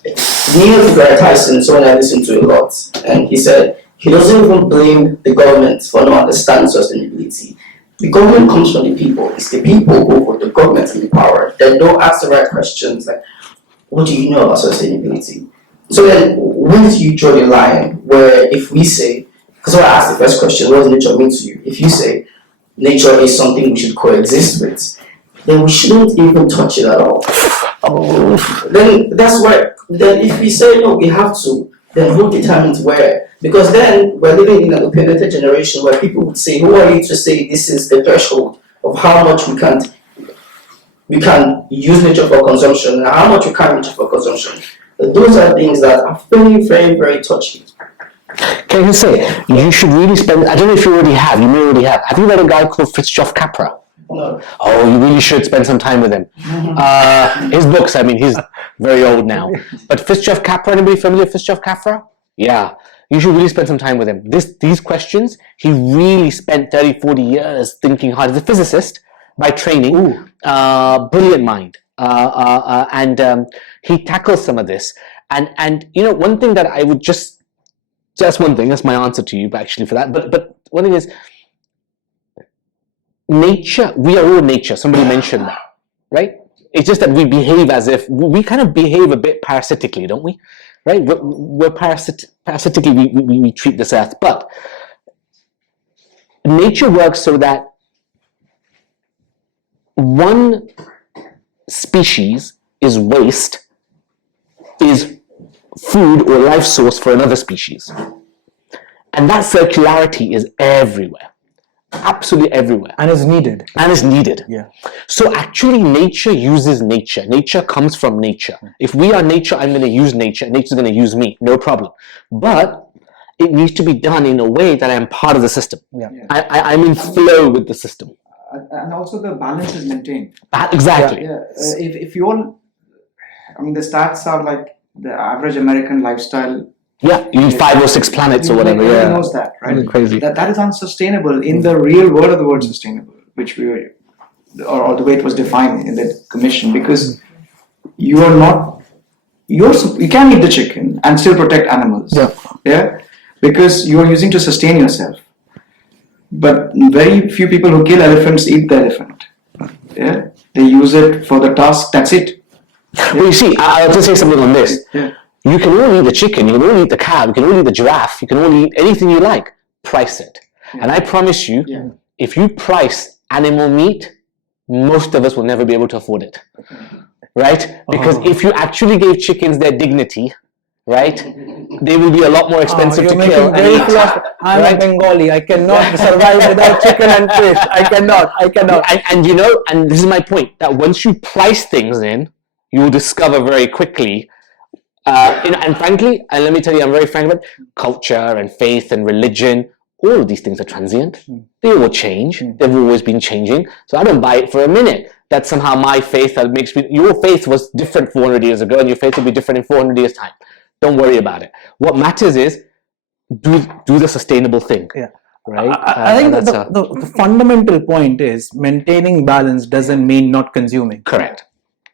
Neil deGrasse Tyson, someone I listen to a lot, and he said he doesn't even blame the government for not understanding sustainability. The government comes from the people. It's the people who put the government in power. They don't ask the right questions like, what do you know about sustainability? So then, where do you draw the line where if we say, because when I asked the first question, what does nature mean to you? If you say nature is something we should coexist with, then we shouldn't even touch it at all. Then that's why, then if we say no, we have to, then who determines where? Because then we're living in an opinionated generation where people would say, who are you to say this is the threshold of how much we can use nature for consumption and how much we can't use nature for consumption? Those are things that are very, very, very touchy. Can I say, you should really spend, I don't know if you already have, you may already have you read a guy called Fritjof Capra? No. Oh, you really should spend some time with him. His books, I mean, he's very old now. But Fritjof Capra, anybody familiar with Fritjof Capra? Yeah, you should really spend some time with him. These questions, he really spent 30, 40 years thinking hard. He's a physicist by training, brilliant mind. And he tackles some of this. And one thing that I would just one thing, that's my answer to you actually for that. But one thing is, nature, we are all nature. Somebody mentioned that, right? It's just that we behave as if, we kind of behave a bit parasitically, don't we? Right? We're parasitically, we treat this earth. But nature works so that one species is waste, is food or life source for another species. And that circularity is everywhere. Absolutely everywhere. And is needed. Yeah. So actually nature uses nature. Nature comes from nature. If we are nature, I'm going to use nature. Nature's going to use me. No problem. But it needs to be done in a way that I'm part of the system. I'm in flow with the system. And also the balance is maintained. Exactly. If you all, I mean, the stats are like the average American lifestyle. Yeah, you need 5 or 6 planets or whatever. Everybody knows that, right? Crazy. That is unsustainable in the real word of the word sustainable, which we were, or the way it was defined in the commission, because you can eat the chicken and still protect animals. Yeah, because you are using to sustain yourself. But very few people who kill elephants eat the elephant. Yeah, they use it for the task. That's it. Well, you see, I'll just say something on this. You can only eat the chicken, you can only eat the cow, you can only eat the giraffe, you can only eat anything you like. Price it. And I promise you, if you price animal meat, most of us will never be able to afford it. right? Because if you actually gave chickens their dignity, right, they will be a lot more expensive to kill and eat. I'm right? a Bengali. I cannot survive without chicken and fish. I cannot. And you know, and this is my point, that once you price things in, you will discover very quickly, and frankly, and let me tell you, I'm very frank about culture and faith and religion. All of these things are transient. They will change. They've always been changing. So I don't buy it for a minute that somehow my faith that makes me, your faith was different 400 years ago and your faith will be different in 400 years time. Don't worry about it. What matters is do the sustainable thing. Yeah. Right? I think that the fundamental point is maintaining balance doesn't mean not consuming. Correct.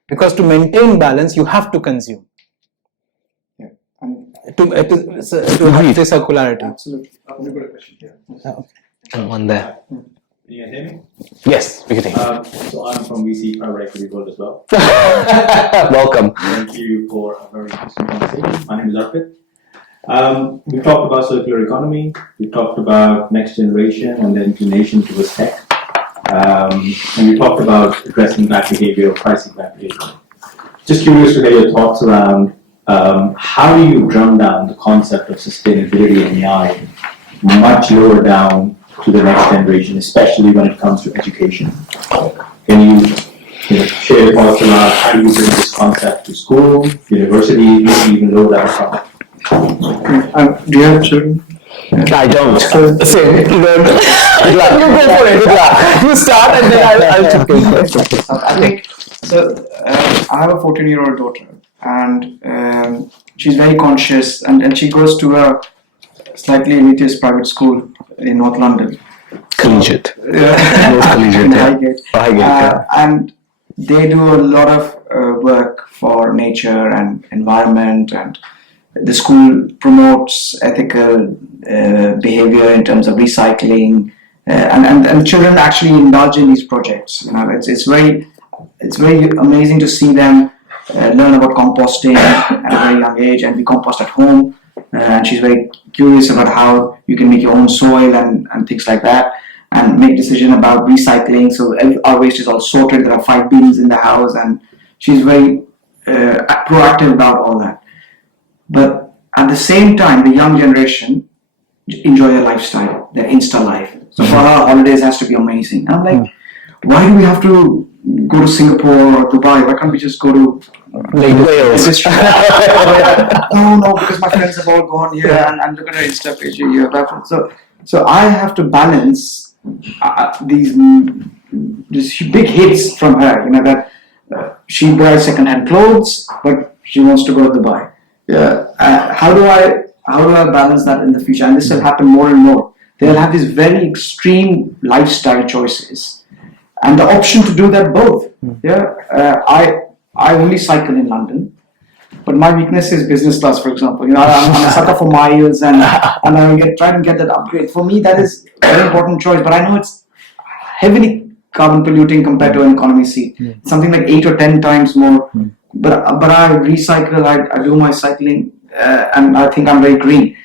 Because to maintain balance, you have to consume. Yeah. To have the circularity. Absolutely. I've got a question here. One there. Can you hear me? Yes, we can take it. So I'm from VC Private Equity World as well. Welcome. Thank you for a very interesting conversation. My name is Arpit. We talked about circular economy. We talked about next generation and the inclination towards tech. And we talked about addressing bad behavior, pricing bad behavior. Just curious to hear your thoughts around how do you drum down the concept of sustainability and AI much lower down to the next generation, especially when it comes to education. Can you share your thoughts around how do you bring this concept to school, university, maybe even lower down? Do you have children? I don't. Same. Good luck. You go for it. Good luck. You start and then I'll chip in. I think so. I have a 14-year-old daughter, and she's very conscious, and she goes to a slightly elitist private school in North London. Collegiate. Most collegiate, in yeah. Highgate. Highgate, yeah. And they do a lot of work for nature and environment, and the school promotes ethical behavior in terms of recycling, and children actually indulge in these projects. You know, it's very amazing to see them learn about composting at a very young age, and we compost at home. And she's very curious about how you can make your own soil and things like that, and make decision about recycling. So our waste is all sorted. There are 5 bins in the house, and she's very proactive about all that. But at the same time, the young generation enjoy their lifestyle, their Insta life. So for her, holidays has to be amazing. I'm like, why do we have to go to Singapore or Dubai? Why can't we just go to Wales? No, because my friends have all gone here, and look at her Insta page here. So I have to balance these big hits from her. You know that she buys second-hand clothes, but she wants to go to Dubai. Yeah. How do I balance that in the future? And this will happen more and more. They'll have these very extreme lifestyle choices, and the option to do that both. I only cycle in London, but my weakness is business class, for example. You know, I'm a sucker for miles, and I try to get that upgrade. For me, that is a very important choice. But I know it's heavily carbon polluting compared to an economy seat. Something like 8 or 10 times more. But I recycle. I do my cycling, and I think I'm very green.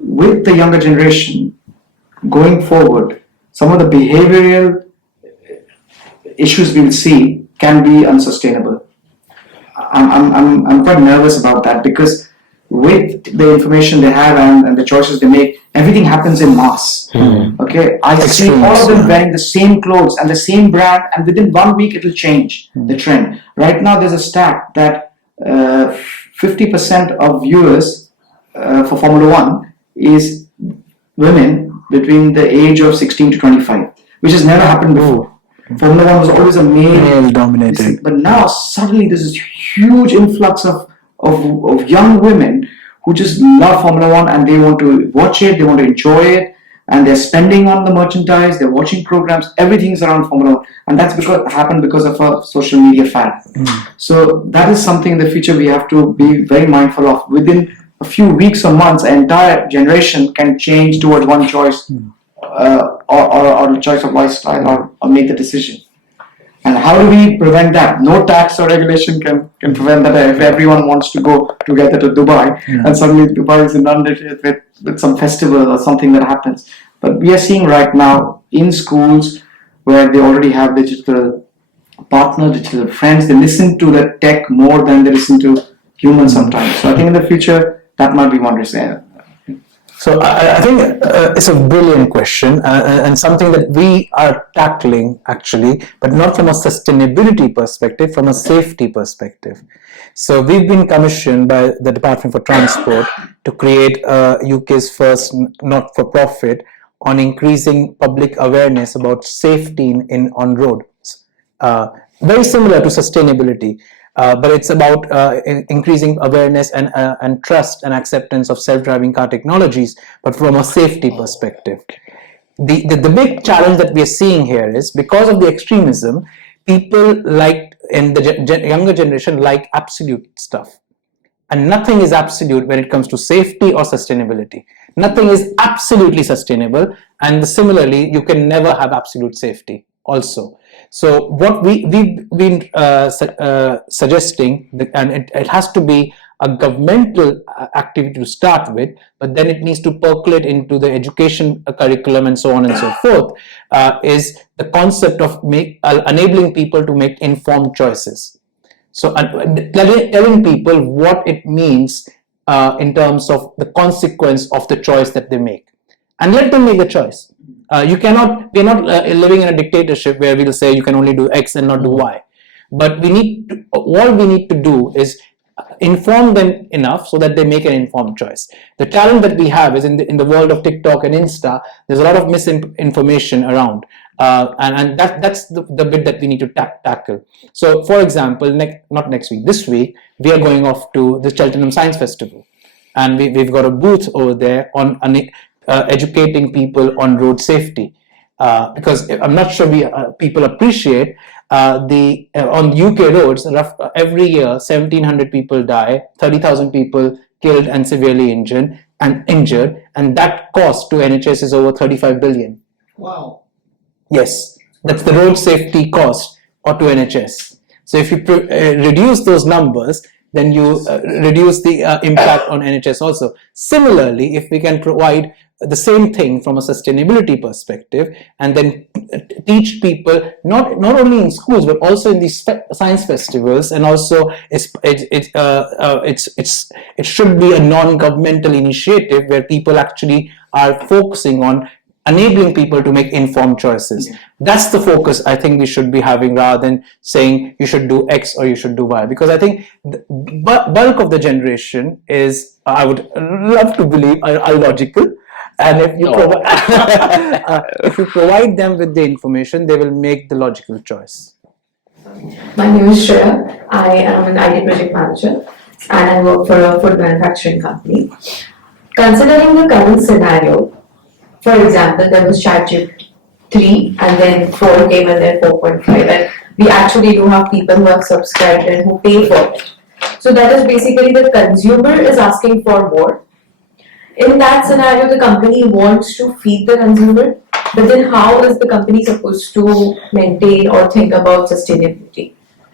With the younger generation going forward, some of the behavioral issues we'll see can be unsustainable. I'm quite nervous about that, because with the information they have and the choices they make, everything happens in mass. Okay, I see all of them wearing the same clothes and the same brand, and within 1 week it will change the trend. Right now there's a stat that 50% of viewers for Formula 1 is women between the age of 16 to 25, which has never happened before. Formula 1 was always a male dominated, but now suddenly there's this huge influx of young women who just love Formula 1, and they want to watch it, they want to enjoy it, and they're spending on the merchandise, they're watching programs, everything's around Formula 1, and that's happened because of a social media fad. So that is something in the future we have to be very mindful of. Within a few weeks or months, an entire generation can change towards one choice. Or the choice of lifestyle, or make the decision. And how do we prevent that? No tax or regulation can prevent that. If everyone wants to go together to Dubai, and suddenly Dubai is inundated with some festival or something that happens. But we are seeing right now in schools where they already have digital partner, digital friends. They listen to the tech more than they listen to humans sometimes. So I think in the future that might be one reason. So I think it's a brilliant question and something that we are tackling actually, but not from a sustainability perspective, from a safety perspective. So we've been commissioned by the Department for Transport to create UK's first not-for-profit on increasing public awareness about safety on roads. Very similar to sustainability. But it's about increasing awareness and trust and acceptance of self-driving car technologies, but from a safety perspective. The big challenge that we are seeing here is because of the extremism, people in the younger generation like absolute stuff. And nothing is absolute when it comes to safety or sustainability. Nothing is absolutely sustainable, and similarly, you can never have absolute safety also. So what we've been suggesting, and it has to be a governmental activity to start with, but then it needs to percolate into the education curriculum and so on and so forth, is the concept of enabling people to make informed choices. So telling people what it means in terms of the consequence of the choice that they make, and let them make the choice. We're not living in a dictatorship where we'll say you can only do X and not do Y. But all we need to do is inform them enough so that they make an informed choice. The challenge that we have is in the world of TikTok and Insta, there's a lot of misinformation around. And that's the bit that we need to tackle. So, for example, not next week, this week, we are going off to the Cheltenham Science Festival. And we've got a booth over there on educating people on road safety. Because I'm not sure people appreciate on UK roads, every year 1,700 people die, 30,000 people killed and severely injured, and that cost to NHS is over 35 billion. Wow. Yes, that's the road safety cost or to NHS. So if you reduce those numbers, then you reduce the impact on NHS also. Similarly, if we can provide the same thing from a sustainability perspective and then teach people not only in schools but also in these science festivals, and also it should be a non-governmental initiative where people actually are focusing on enabling people to make informed choices. That's the focus I think we should be having, rather than saying you should do X or you should do Y, because I think the bulk of the generation is, I would love to believe, are illogical. And if you provide them with the information, they will make the logical choice. My name is Shreya. I am an IT project manager and I work for a food manufacturing company. Considering the current scenario, for example, there was ChatGPT 3 and then 4 came and then 4.5, and we actually do have people who have subscribed and who pay for it. So that is basically the consumer is asking for more. In that scenario, the company wants to feed the consumer, but then how is the company supposed to maintain or think about sustainability?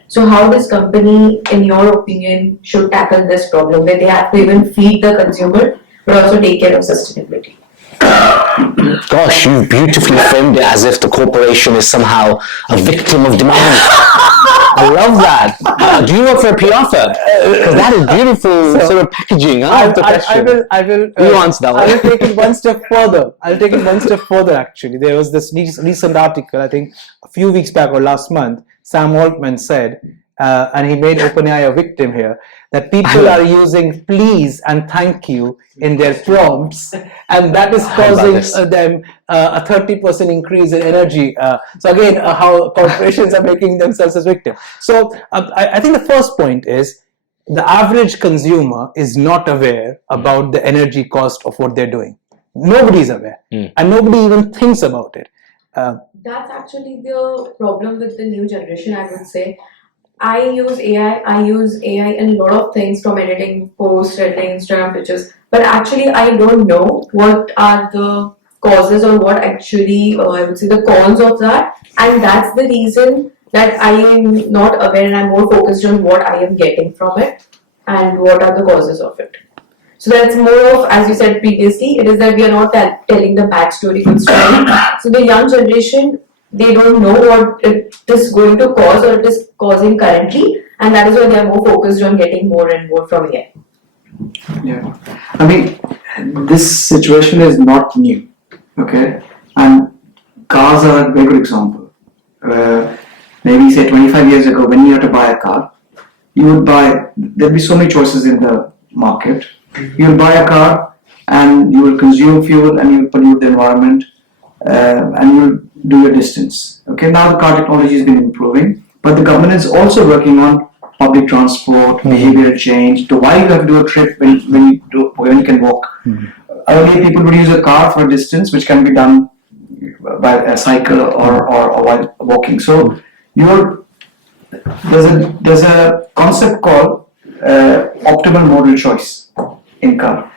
So how this company, in your opinion, should tackle this problem where they have to even feed the consumer but also take care of sustainability? Gosh, you beautifully framed it as if the corporation is somehow a victim of demand. I love that. Do you work for a PR firm? Because that is beautiful sort of packaging. I will you answer that one. I will take it one step further. Actually, there was this recent article, I think a few weeks back or last month, Sam Altman said, and he made OpenAI a victim here, that people are using please and thank you in their prompts, and that is causing them a 30% increase in energy. So again, how corporations are making themselves as victims. So I think the first point is the average consumer is not aware about the energy cost of what they're doing. Nobody is aware, and nobody even thinks about it. That's actually the problem with the new generation, I would say. I use AI in a lot of things, from editing posts, editing Instagram pictures, but actually I don't know what are the causes or what actually, I would say, the cons of that, and that's the reason that I am not aware and I'm more focused on what I am getting from it and what are the causes of it. So that's more of, as you said previously, it is that we are not telling the backstory, good story. So the young generation, they don't know what it is going to cause or it is causing currently, and that is why they are more focused on getting more and more from AI. Yeah, I mean, this situation is not new, okay? And cars are a very good example. Maybe say 25 years ago, when you had to buy a car, you would buy, there'd be so many choices in the market. You'll buy a car and you will consume fuel and you will pollute the environment and you'll do your distance. Okay, now the car technology has been improving, but the government is also working on public transport, behavioral change, to why you have to do a trip when you can walk. Earlier people would use a car for a distance which can be done by a cycle or while walking. So there's a concept called optimal modal choice in car.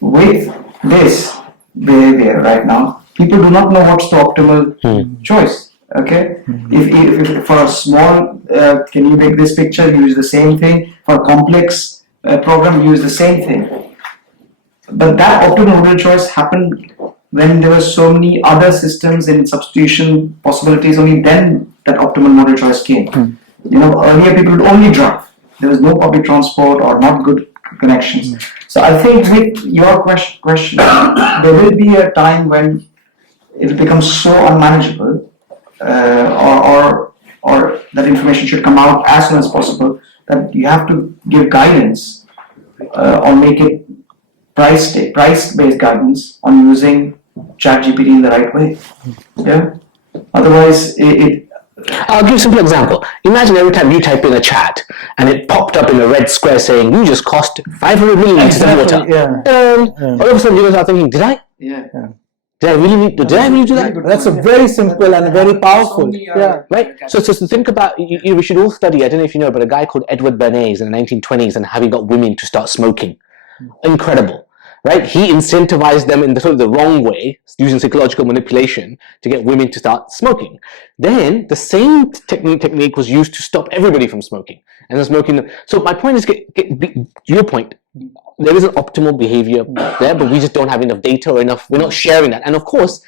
With this behavior right now, people do not know what's the optimal choice. Okay, if for a small, can you make this picture? Use the same thing. For a complex program, use the same thing. But that optimal modal choice happened when there were so many other systems and substitution possibilities. Only then that optimal modal choice came. You know, earlier people would only drive. There was no public transport or not good connections. So I think with your question, there will be a time when it becomes so unmanageable, or that information should come out as soon as possible, that you have to give guidance or make it price-based guidance on using ChatGPT in the right way. Yeah. Otherwise, I'll give a simple example. Imagine every time you type in a chat and it popped up in a red square saying you just cost 500 milliliters of water. And all of a sudden you start thinking, did I really need to do that? That's a very simple and very powerful. Right? So think about, we should all study, I don't know if you know, but a guy called Edward Bernays in the 1920s and how he got women to start smoking. Incredible. Right? He incentivized them in the wrong way, using psychological manipulation to get women to start smoking. Then the same technique was used to stop everybody from smoking. And then smoking. So my point is, your point, there is an optimal behavior there, but we just don't have enough data or enough. We're not sharing that. And of course,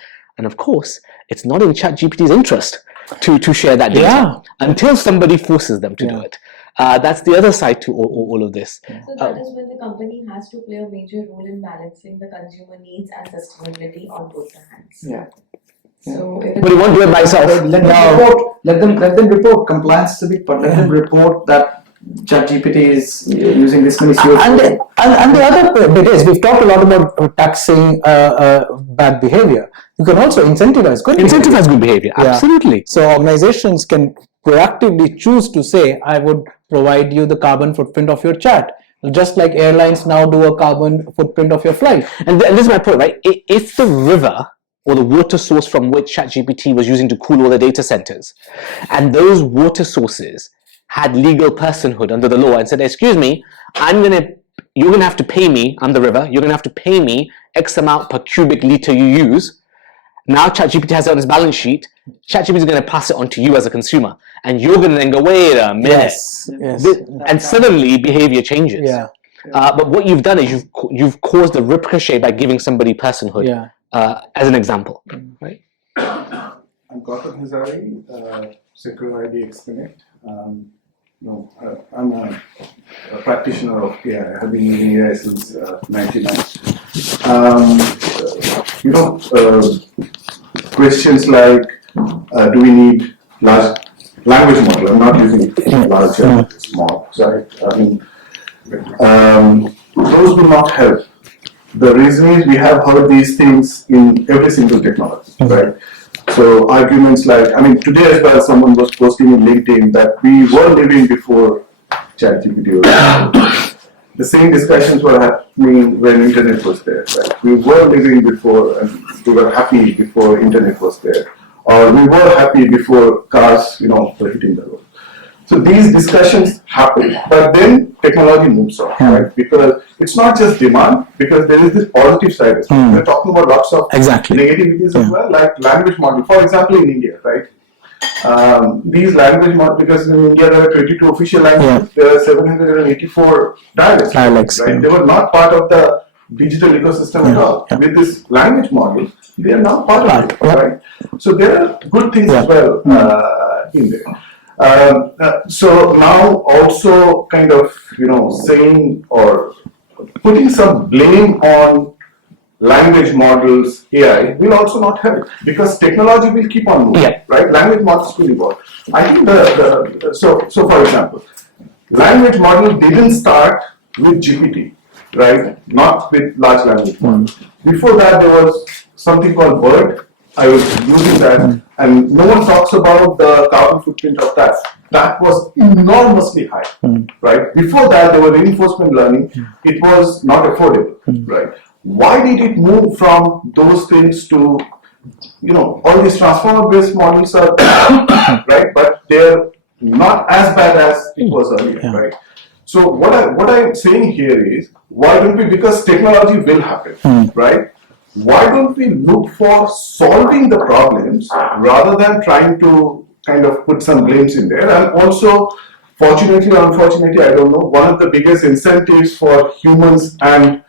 it's not in ChatGPT's interest to share that data until somebody forces them to do it. That's the other side to all of this. So that is when the company has to play a major role in balancing the consumer needs and sustainability on both the hands. Yeah. So But he won't do it by himself. Let them report compliance to it, but let them report that ChatGPT is using this many CO2. And the other bit is, we've talked a lot about taxing bad behavior. You can also incentivize good behavior. Incentivize good behavior, absolutely. So organizations can proactively choose to say, I would provide you the carbon footprint of your chat. Just like airlines now do a carbon footprint of your flight. And this is my point, right? If the river or the water source from which ChatGPT was using to cool all the data centers, and those water sources had legal personhood under the law and said, excuse me, you're gonna have to pay me, I'm the river, you're gonna have to pay me X amount per cubic liter you use. Now ChatGPT has it on its balance sheet. ChatGPT is going to pass it on to you as a consumer, and you're going to then go, wait a minute, and suddenly behavior changes. But what you've done is you've caused a ricochet by giving somebody personhood, as an example, right? I'm Gautam Hazari, Secure ID Exponent. I'm a practitioner of AI. I have been using AI since 99. Questions like, do we need large language model? I'm not using large small. Sorry. Those will not help. The reason is we have heard these things in every single technology, right? So arguments like, today as well, someone was posting in LinkedIn that we were living before ChatGPT was. The same discussions were happening when internet was there, right? We were living before, and we were happy before internet was there, or we were happy before cars, were hitting the road. So these discussions happen, but then technology moves on, right? Because it's not just demand, because there is this positive side as well. We're talking about lots of negativities as well, like language model. For example, in India, right? These language models, because in India there are 22 official languages, there are 784 dialects, right? They were not part of the digital ecosystem at all. With this language model, they are now part of it, right? So there are good things as well in there. So now also kind of, saying or putting some blame on language models, AI, will also not help because technology will keep on moving, right? Language models will evolve. I think so for example, language model didn't start with GPT, right? Not with large language models. Before that, there was something called BERT. I was using that, and no one talks about the carbon footprint of that. That was enormously high, right? Before that, there was reinforcement learning. It was not affordable, right? Why did it move from those things to, all these transformer-based models are right, but they're not as bad as it was earlier, right? So what I'm saying here is, why don't we, because technology will happen, right? Why don't we look for solving the problems rather than trying to kind of put some blames in there? And also, fortunately or unfortunately, I don't know, one of the biggest incentives for humans and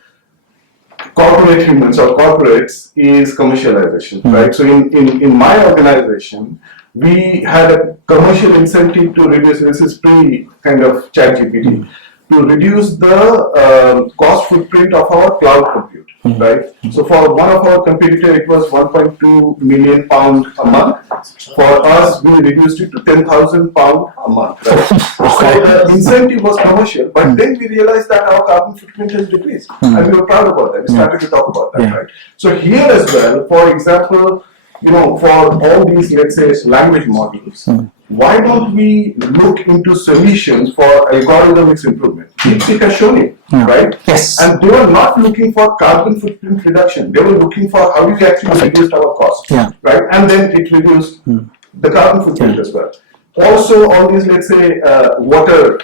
corporate humans or corporates is commercialization, right? So in my organization, we had a commercial incentive to reduce, this is pre kind of ChatGPT, to reduce the cost footprint of our cloud compute, right? So for one of our competitor, it was 1.2 million pound a month. For us, we reduced it to 10,000 pound a month, right? So the incentive was commercial, but then we realized that our carbon footprint has decreased, and we were proud about that. We started to talk about that, right? So here as well, for example, for all these, let's say, language models, why don't we look into solutions for algorithmic improvement? It has shown it, right? Yes. And they were not looking for carbon footprint reduction. They were looking for how we actually reduced our cost, right? And then it reduced the carbon footprint as well. Also, all these, let's say, water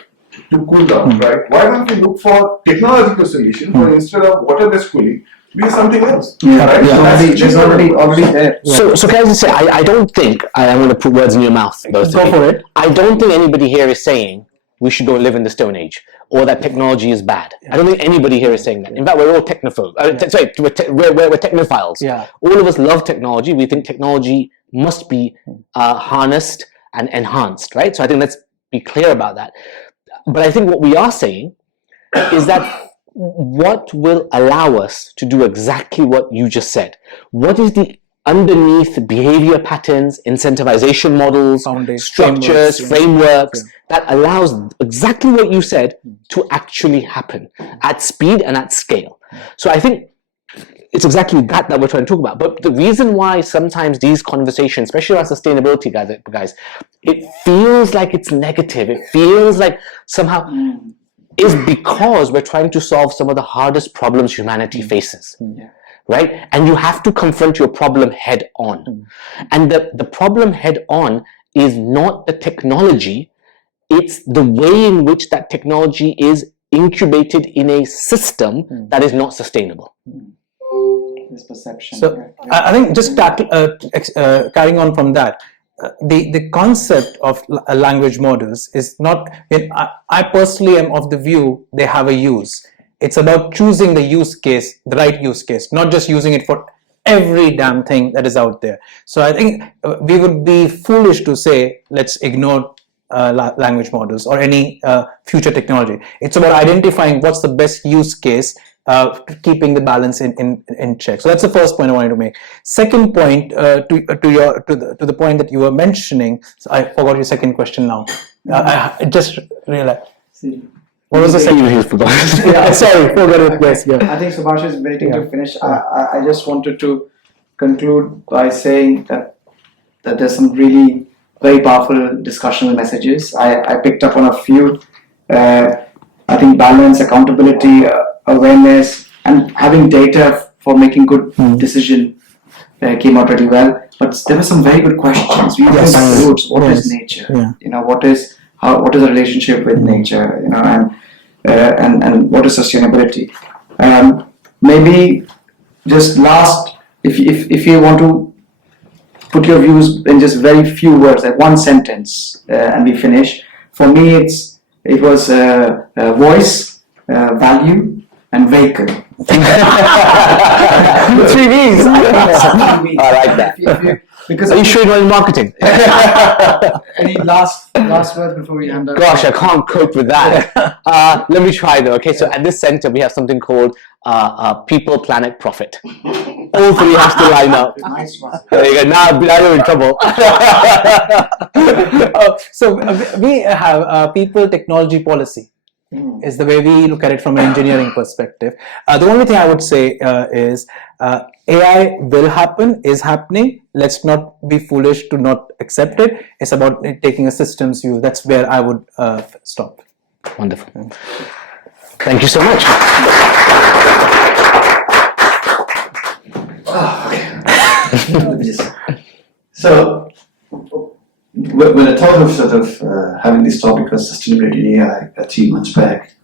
to cool down, right? Why don't we look for technological solutions where instead of water-based cooling, we use something else, right? It's already there. So can I just say, I don't think, I'm going to put words in your mouth. Go for it. I don't think anybody here is saying we should go live in the Stone Age or that technology is bad. I don't think anybody here is saying that. In fact, we're all technophobes. We're technophiles. All of us love technology. We think technology must be harnessed and enhanced, right? So I think let's be clear about that. But I think what we are saying is that what will allow us to do exactly what you just said? What is the underneath behavior patterns, incentivization models, structures, frameworks that allows exactly what you said to actually happen at speed and at scale? So I think it's exactly that we're trying to talk about. But the reason why sometimes these conversations, especially around sustainability, guys, it feels like it's negative. It feels like somehow is because we're trying to solve some of the hardest problems humanity faces. Right? And you have to confront your problem head on. And the problem head on is not the technology, it's the way in which that technology is incubated in a system that is not sustainable. This perception. So I think just carrying on from that, the concept of language models is not, I personally am of the view they have a use. It's about choosing the use case, the right use case, not just using it for every damn thing that is out there. So I think we would be foolish to say, let's ignore language models or any future technology. It's about identifying what's the best use case, keeping the balance in check. So that's the first point I wanted to make. Second point, to the point that you were mentioning, so I forgot your second question now. I just realized. What was the second? Sorry, forgot it. Yes, I think Subhash is waiting to finish. I just wanted to conclude by saying that there's some really very powerful discussional messages. I picked up on a few. I think balance, accountability, awareness, and having data for making good decision came out pretty well. But there were some very good questions. We went back to roots. What is nature? What is the relationship with nature? And what is sustainability? Maybe just last, if you want to put your views in just very few words, like one sentence, and we finish. For me, it was voice, value, and vehicle. The 3 V's. I like that. Because Are you sure you're not in marketing? any last words before we end up? Gosh, I can't cope with that. Let me try though. Okay, so at this center we have something called people, planet, profit. All three has to line up. Nice one. There you go. Now you're in trouble. So we have people, technology, policy. Is the way we look at it from an engineering perspective. The only thing I would say is AI will happen, is happening. Let's not be foolish to not accept it. It's about taking a systems view. That's where I would stop. Wonderful. Thank you so much. So, when I thought of sort of having this topic of sustainability in AI 3 months back,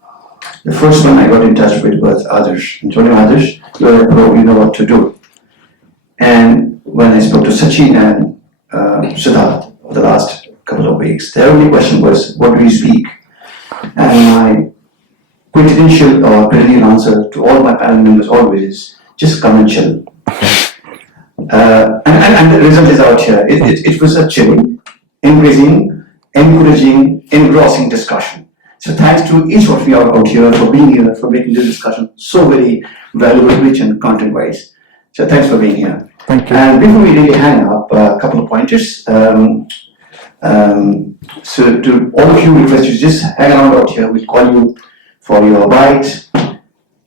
the first one I got in touch with was Adarsh. And told him, Adarsh, you're a pro, you know what to do. And when I spoke to Sachin and Siddharth over the last couple of weeks, their only question was, what do you speak? And my quintessential or perennial answer to all my panel members always is, just come and chill. And the result is out here. It was a chilling, engaging, encouraging, engrossing discussion. So thanks to each of you out here for being here, for making this discussion so very valuable, rich and content-wise. So thanks for being here. Thank you. And before we really hang up, a couple of pointers. So to all of you, request you just hang around out here. We'll call you for your bite.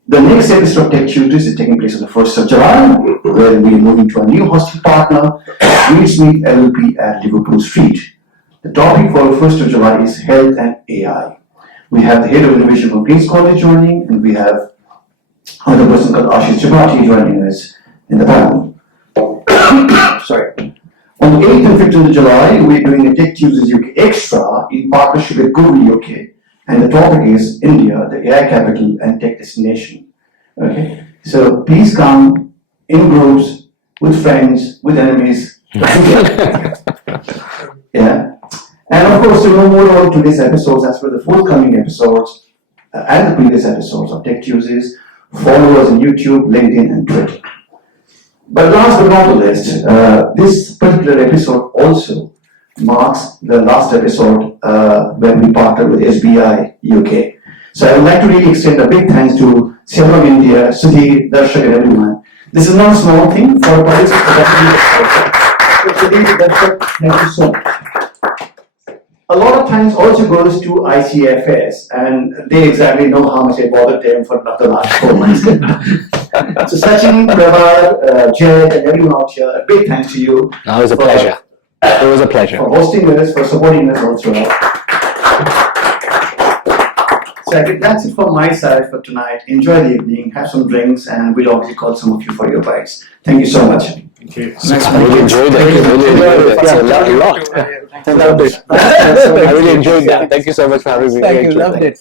The next episode of Tech Tuesdays is taking place on the 1st of July, where we'll be moving to a new hosting partner, Smith LLP at Liverpool Street. The topic for the 1st of July is health and AI. We have the head of innovation from Queen's College joining, and we have another person called Ashish Jabati joining us in the panel. Sorry. On the 8th and 15th of July, we're doing a Tech Tuesdays UK Extra in partnership with Google UK. And the topic is India, the AI capital and tech destination. Okay, so please come in groups, with friends, with enemies. Yeah, and of course, to know more about today's episodes, as for the forthcoming episodes and the previous episodes of Tech Tuesdays, follow us on YouTube, LinkedIn, and Twitter. But last but not the least, this particular episode also marks the last episode when we partnered with SBI UK. So I would like to really extend a big thanks to Sierra India, Sudhir, Darshak and everyone. This is not a small thing for public sector. Sudhir, Darshak, thank you so much. A lot of times also goes to ICFS and they exactly know how much I bothered them for the last 4 months. So Sachin, Pravar, Jed and everyone out here, a big thanks to you. It was a pleasure. It was a pleasure. For hosting us, for supporting us also. So I think that's it from my side for tonight. Enjoy the evening, have some drinks, and we'll obviously call some of you for your bites. Thank you so much. Thank you. I really enjoyed it. A lot. Loved it. I really enjoyed that. Thank you so much for having me. Thank you. Loved it.